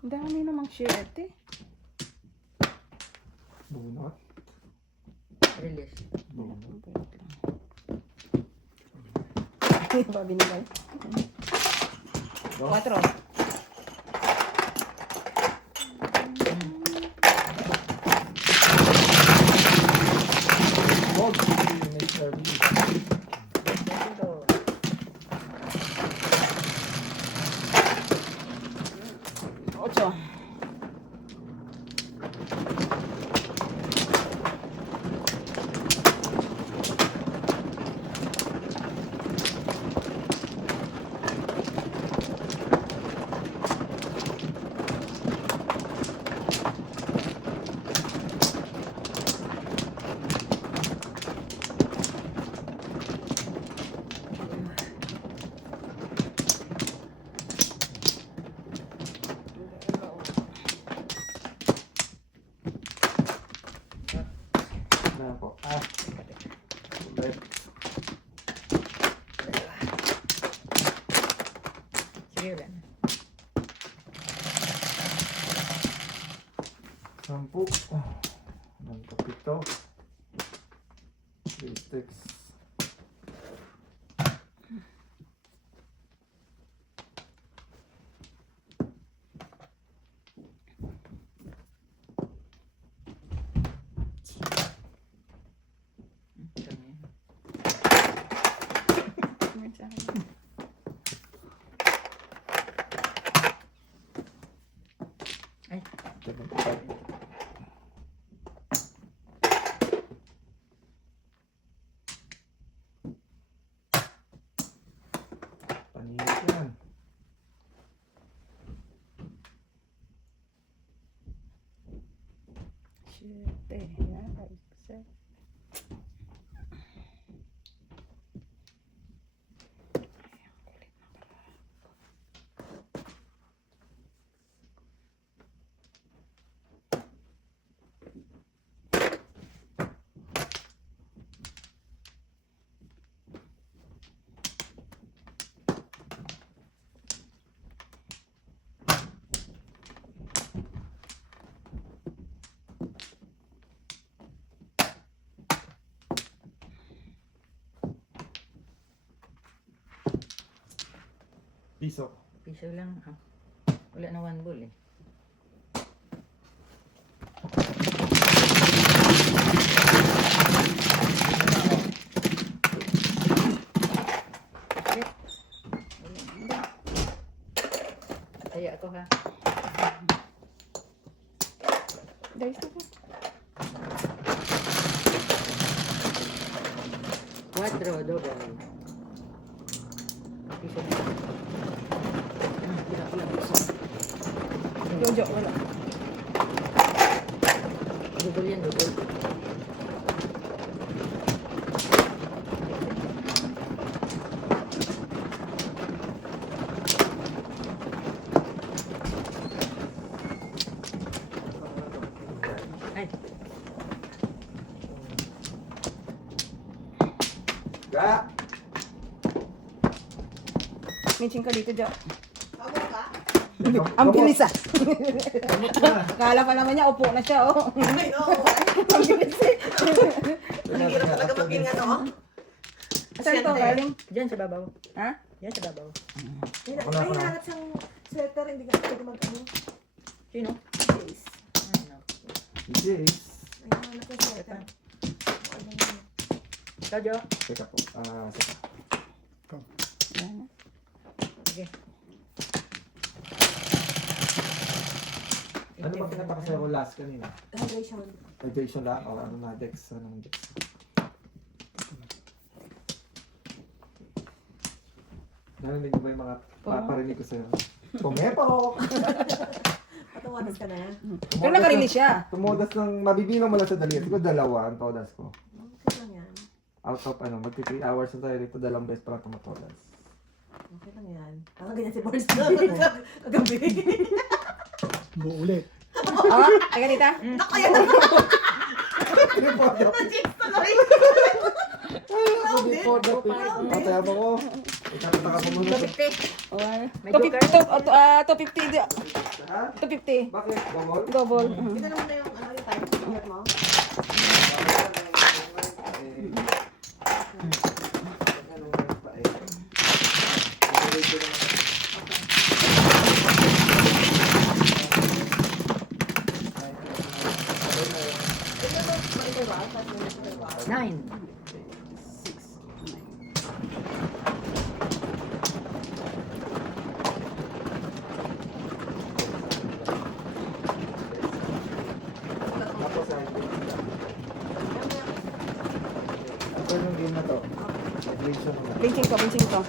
Ang dami namang shirt eh. Bunot. Release. Bunot. Ay, ba binigay? 4. Gold. May service. Ito. 8. Na po. Ulit. Sige, wala na. 10. Ng kapito. 3 sticks. Ito na yan. Ay, 75. Panilit yan. Siete. Yan. Isa. Piso. Piso lang. Ah. Wala na 1 ball eh. Taya ko ha. Dahil ito ka. 4 double. Piso na. Jojo, wala. Double yan, double. Ay, Ga! Minching ka dito, Jo. Ako ka? Ang bilis ah. Gamot na. Akala pa naman niya, upo na siya, oh. Ay, oo. Ang bilis eh. Ang hirap talaga maging ano. Saan ito, galing? dyan sa babaw. Ha? Dyan sa babaw. May Ako na. hinahanap siyang sweater, hindi ka pwede mag-ano. Sino? Face. Ay, naku. Jace. May hinahanap siyang sweater. Jojo. Teka po. Seka. Yan. Sige. Ano ba pinapakasaya ko last kanina? Hydration. Hydration lang? O ano na? Dex? Ano ng Dex? Narinig mo ba yung mga paparinig ko sa'yo? Pumepo! Patawanas ka na. Pero nakarelease siya. Tumodas ng mabibilang mo lang sa dali. Siguro 2 ang todas ko. Okay lang yan. Out of magti 3 hours na tayo dito, 2 beses para tumatodas. Okay lang yan. Parang ganyan si Boris na kagabi. Muulit. Ah, ay ganita. Naku, yan na. Jinx tuloy. Pataya mo ko. Ikapataka mo muna. 250. Oh, May joker? 250. Ha? 250. Bakit? Bawal? Double. Ito naman na yung ano yung time. Ingat mo. Nine. 6. Ito yung game na to. Hydration na. Benching ko.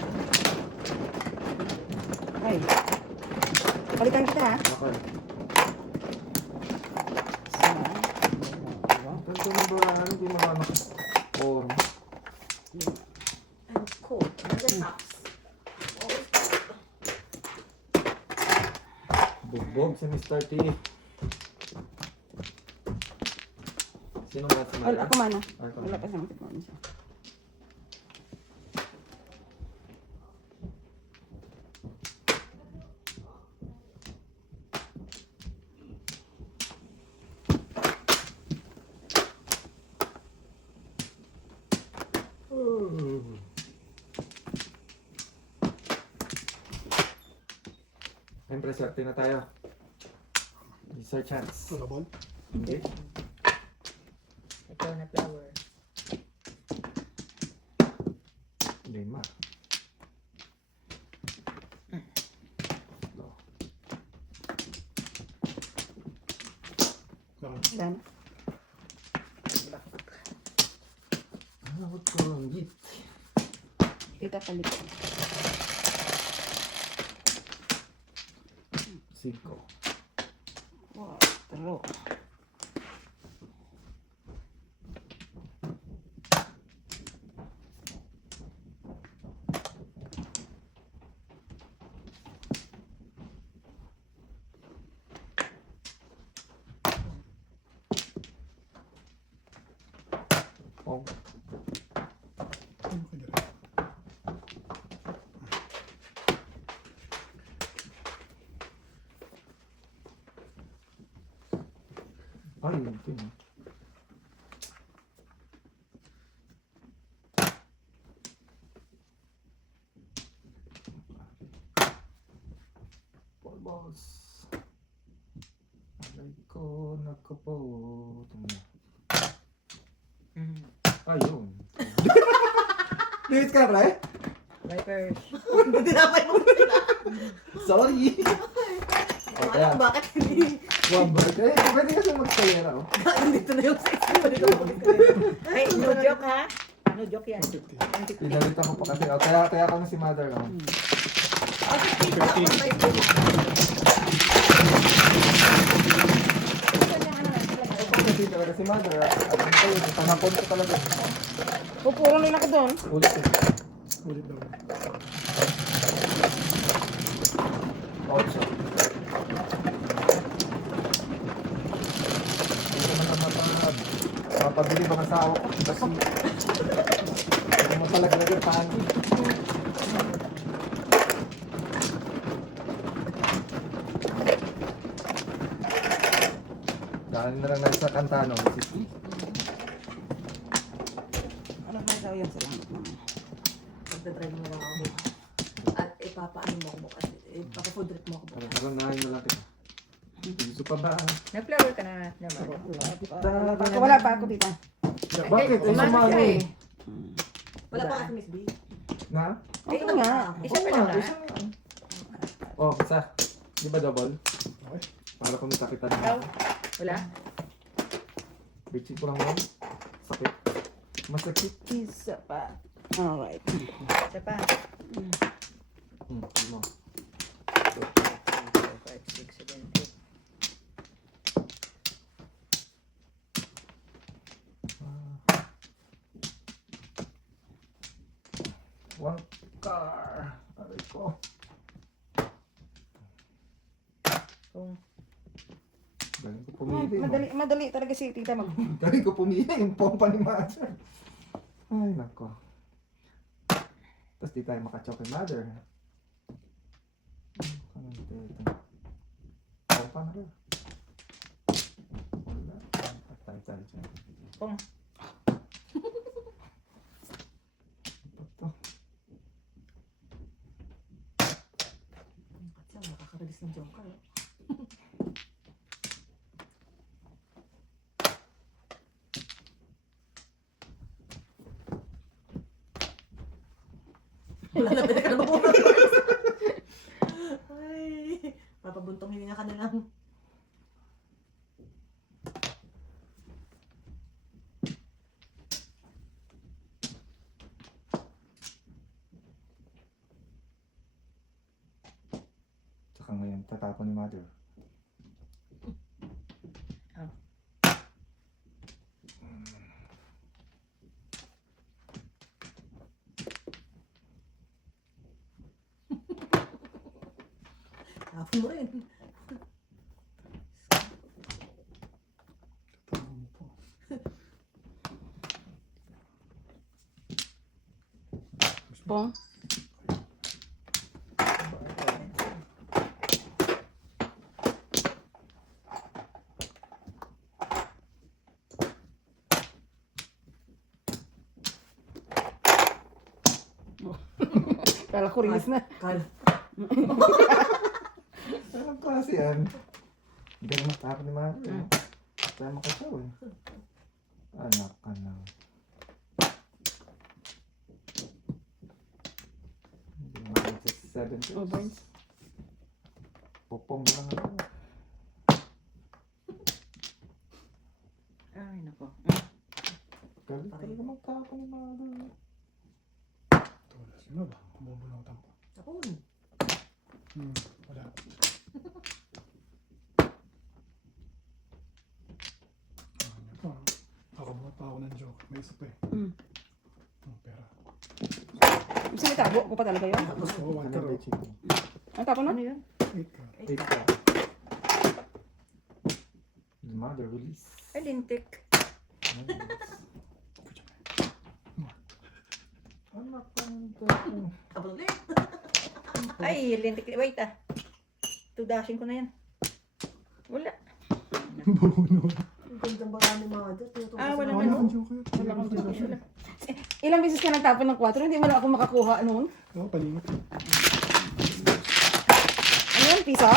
Ay. Balikan kita ha. Okay. Ganito na ba? Ano yung mga ano? Or, I'm cool. Nandun socks. bugbog si Mr. T. Sino ba sa Wala, ako mana. Ay, ako Wala mana. pa sa mga siya. Siyempre, swerte na tayo. It's our chance. Tulabol. Hindi. Ikaw na flower. Lima. Yan. Huwag ko ang git. Kita palit. 5. 4. Oh. Ano ka dyan? Ay, ito yun. Ball balls. Aray ko, naku po. Ayun. Linis ka, pre? Wipers. Tinapay mo sila. Sorry. Alam mo bakit hindi? One bar. Pwede kasi magsalera, oh. Dito na yung 60. Dito na yung Ay, no joke ha? No joke yan. 50. Pinalitan ko pa kasi. Oh, kaya ako na si mother, oh. 50. Kasi talaga si mother, ah. Ano kayo, tanapon ko talaga. Pupuro nila ko doon. Ulit eh. Ulit daw. 8. Hindi ko naman mapabili mga asawa ko. Kasi hindi mo talaga nagpapagi. Dahil na lang sa kantano. Ano ba daw yan? Salamat naman. Magdadrive mo lang ako. At ipapaano mo ako bukas. Ipapafood trip mo ako bukas. Parang nahin na lang kita. Gusto pa ba? Nag-flower ka na naman. Wala pa ako, tita. Bakit? Eh, Umano sumama siya eh. eh. Wala pa kasi Miss B. Na? Ayun nga. Isa pa Oo lang nga, na. isa lang. Oh, isa. Di ba double? Okay. Para kumita kita Ikaw? na. Wala? Bitchin ko lang yun. Sakit. Masakit. Isa pa. Alright. Isa pa. Ano? 4, 5, 6, 7, 8. One car. Aray ko. Kung Galing ko pumili. Madali talaga si tita mag... Galing ko pumili. Yung pompa ni Mother. Ay, nako. Tapos di tayo makachoke Mother. Anong dito? Pompa na rin. Wala. Tayo dyan. kung Ito. Kasi makaka-release ng joker. Lalapit ka na muna. Ay, papabuntong hininga ka na lang. Tsaka ngayon, tatapon ni Mother. Tapon mo rin. Tatawa mo po. Pong. Kala ko release na. Kal. Anong klase yan? Hindi na matapon ni Mother. Tayo makasaw eh. Anak ka na. Hindi na makita sa 7 Oh, boys. Pupong lang ako. Tapon ni mother. Tulas. Sino ba? Bubunutan pa. Tapon. Wala. Nakabuhat pa ako ng joke. May isa pa eh. Pera. Saan itabo ko pa talaga yun? Tapos ko, Ano water. ba yung chicken? Ang tapo na? Ano yun? 8 ka. 8 ka. The mother release. Ay, lintik. Anak ka nito. Tapon ulit. Ay, lintik. Wait ah. Tudashin ko na yan. Wala. Ang gandang marami mga dito. Ah, wala Wala na. akong joke eh. Wala akong tudashin. Ilang beses ka nagtapon ng 4? Hindi mo na ako makakuha noon. Oo, palingot. Ano yan? Piso?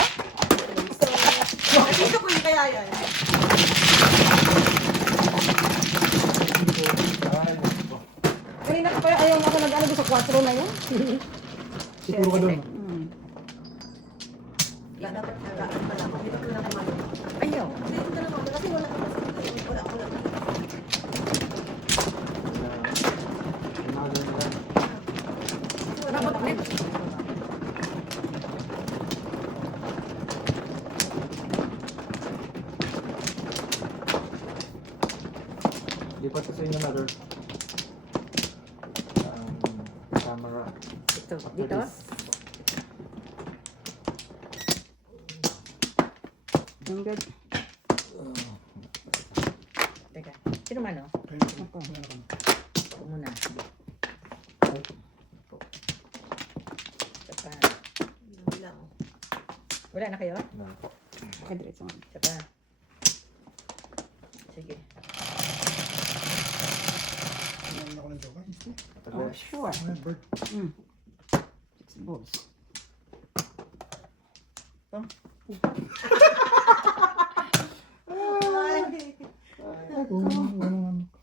So, dito ko yung kaya yan. Ay, nako. Kanina ka pa ayaw mo ako nag-ano sa 4 na yun. Siguro ka doon. Wala dapat nagkaan pala ako. Dito ko lang naman. Ayaw. Dito na naman. Kasi wala ka kasi. Wala. The mother nila. Dapat ulit. Lipat ko sa inyo mother. Camera. Ito. After Dito. this. Ang good. Teka. Sino man oh? Kaya wala ka na. Ako muna. Isa pa. Lang. Wala na kayo? No. Okay, diretso nga. Isa pa. Sige. Wala ako ng joke. Oh, sure. Ayan, bird. 6 balls.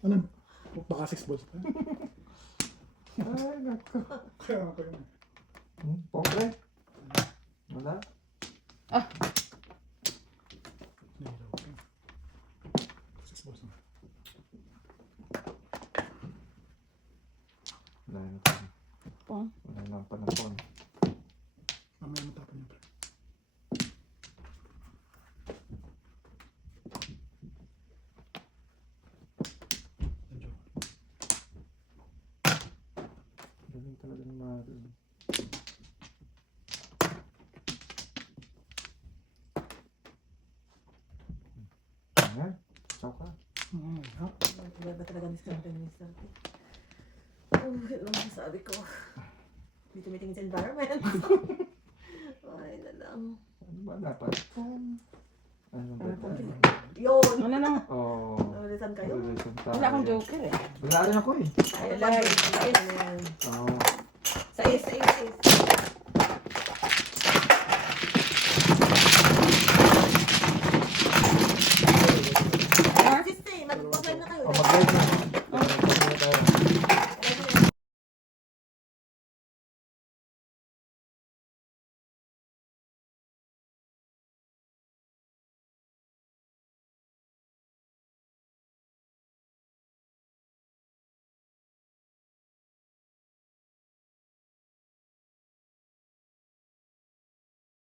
Ano? Baka 6 balls pa. Ay, nako. Kaya ako yun. Pokre? Wala? Nahilaw ko. 6 balls na. Wala na. Oh. Wala na ang panahon. Mamaya matapon yung pre. Ang joke. Galing talaga ng mother. Ayan. Chow ka. Ha? Wala ba talaga diskarte ni Mr. T? Oh, yun lang masasabi ko. Hindi tumitingin sa environment. Ay, na lang. Ano ba dapat? Ano ba dapat? Yun! Ano na? Oh. Ulitan kayo? Relation tayo. Wala akong joker eh. Wala rin ako eh. Ay, Ayan. Oh. Sa is.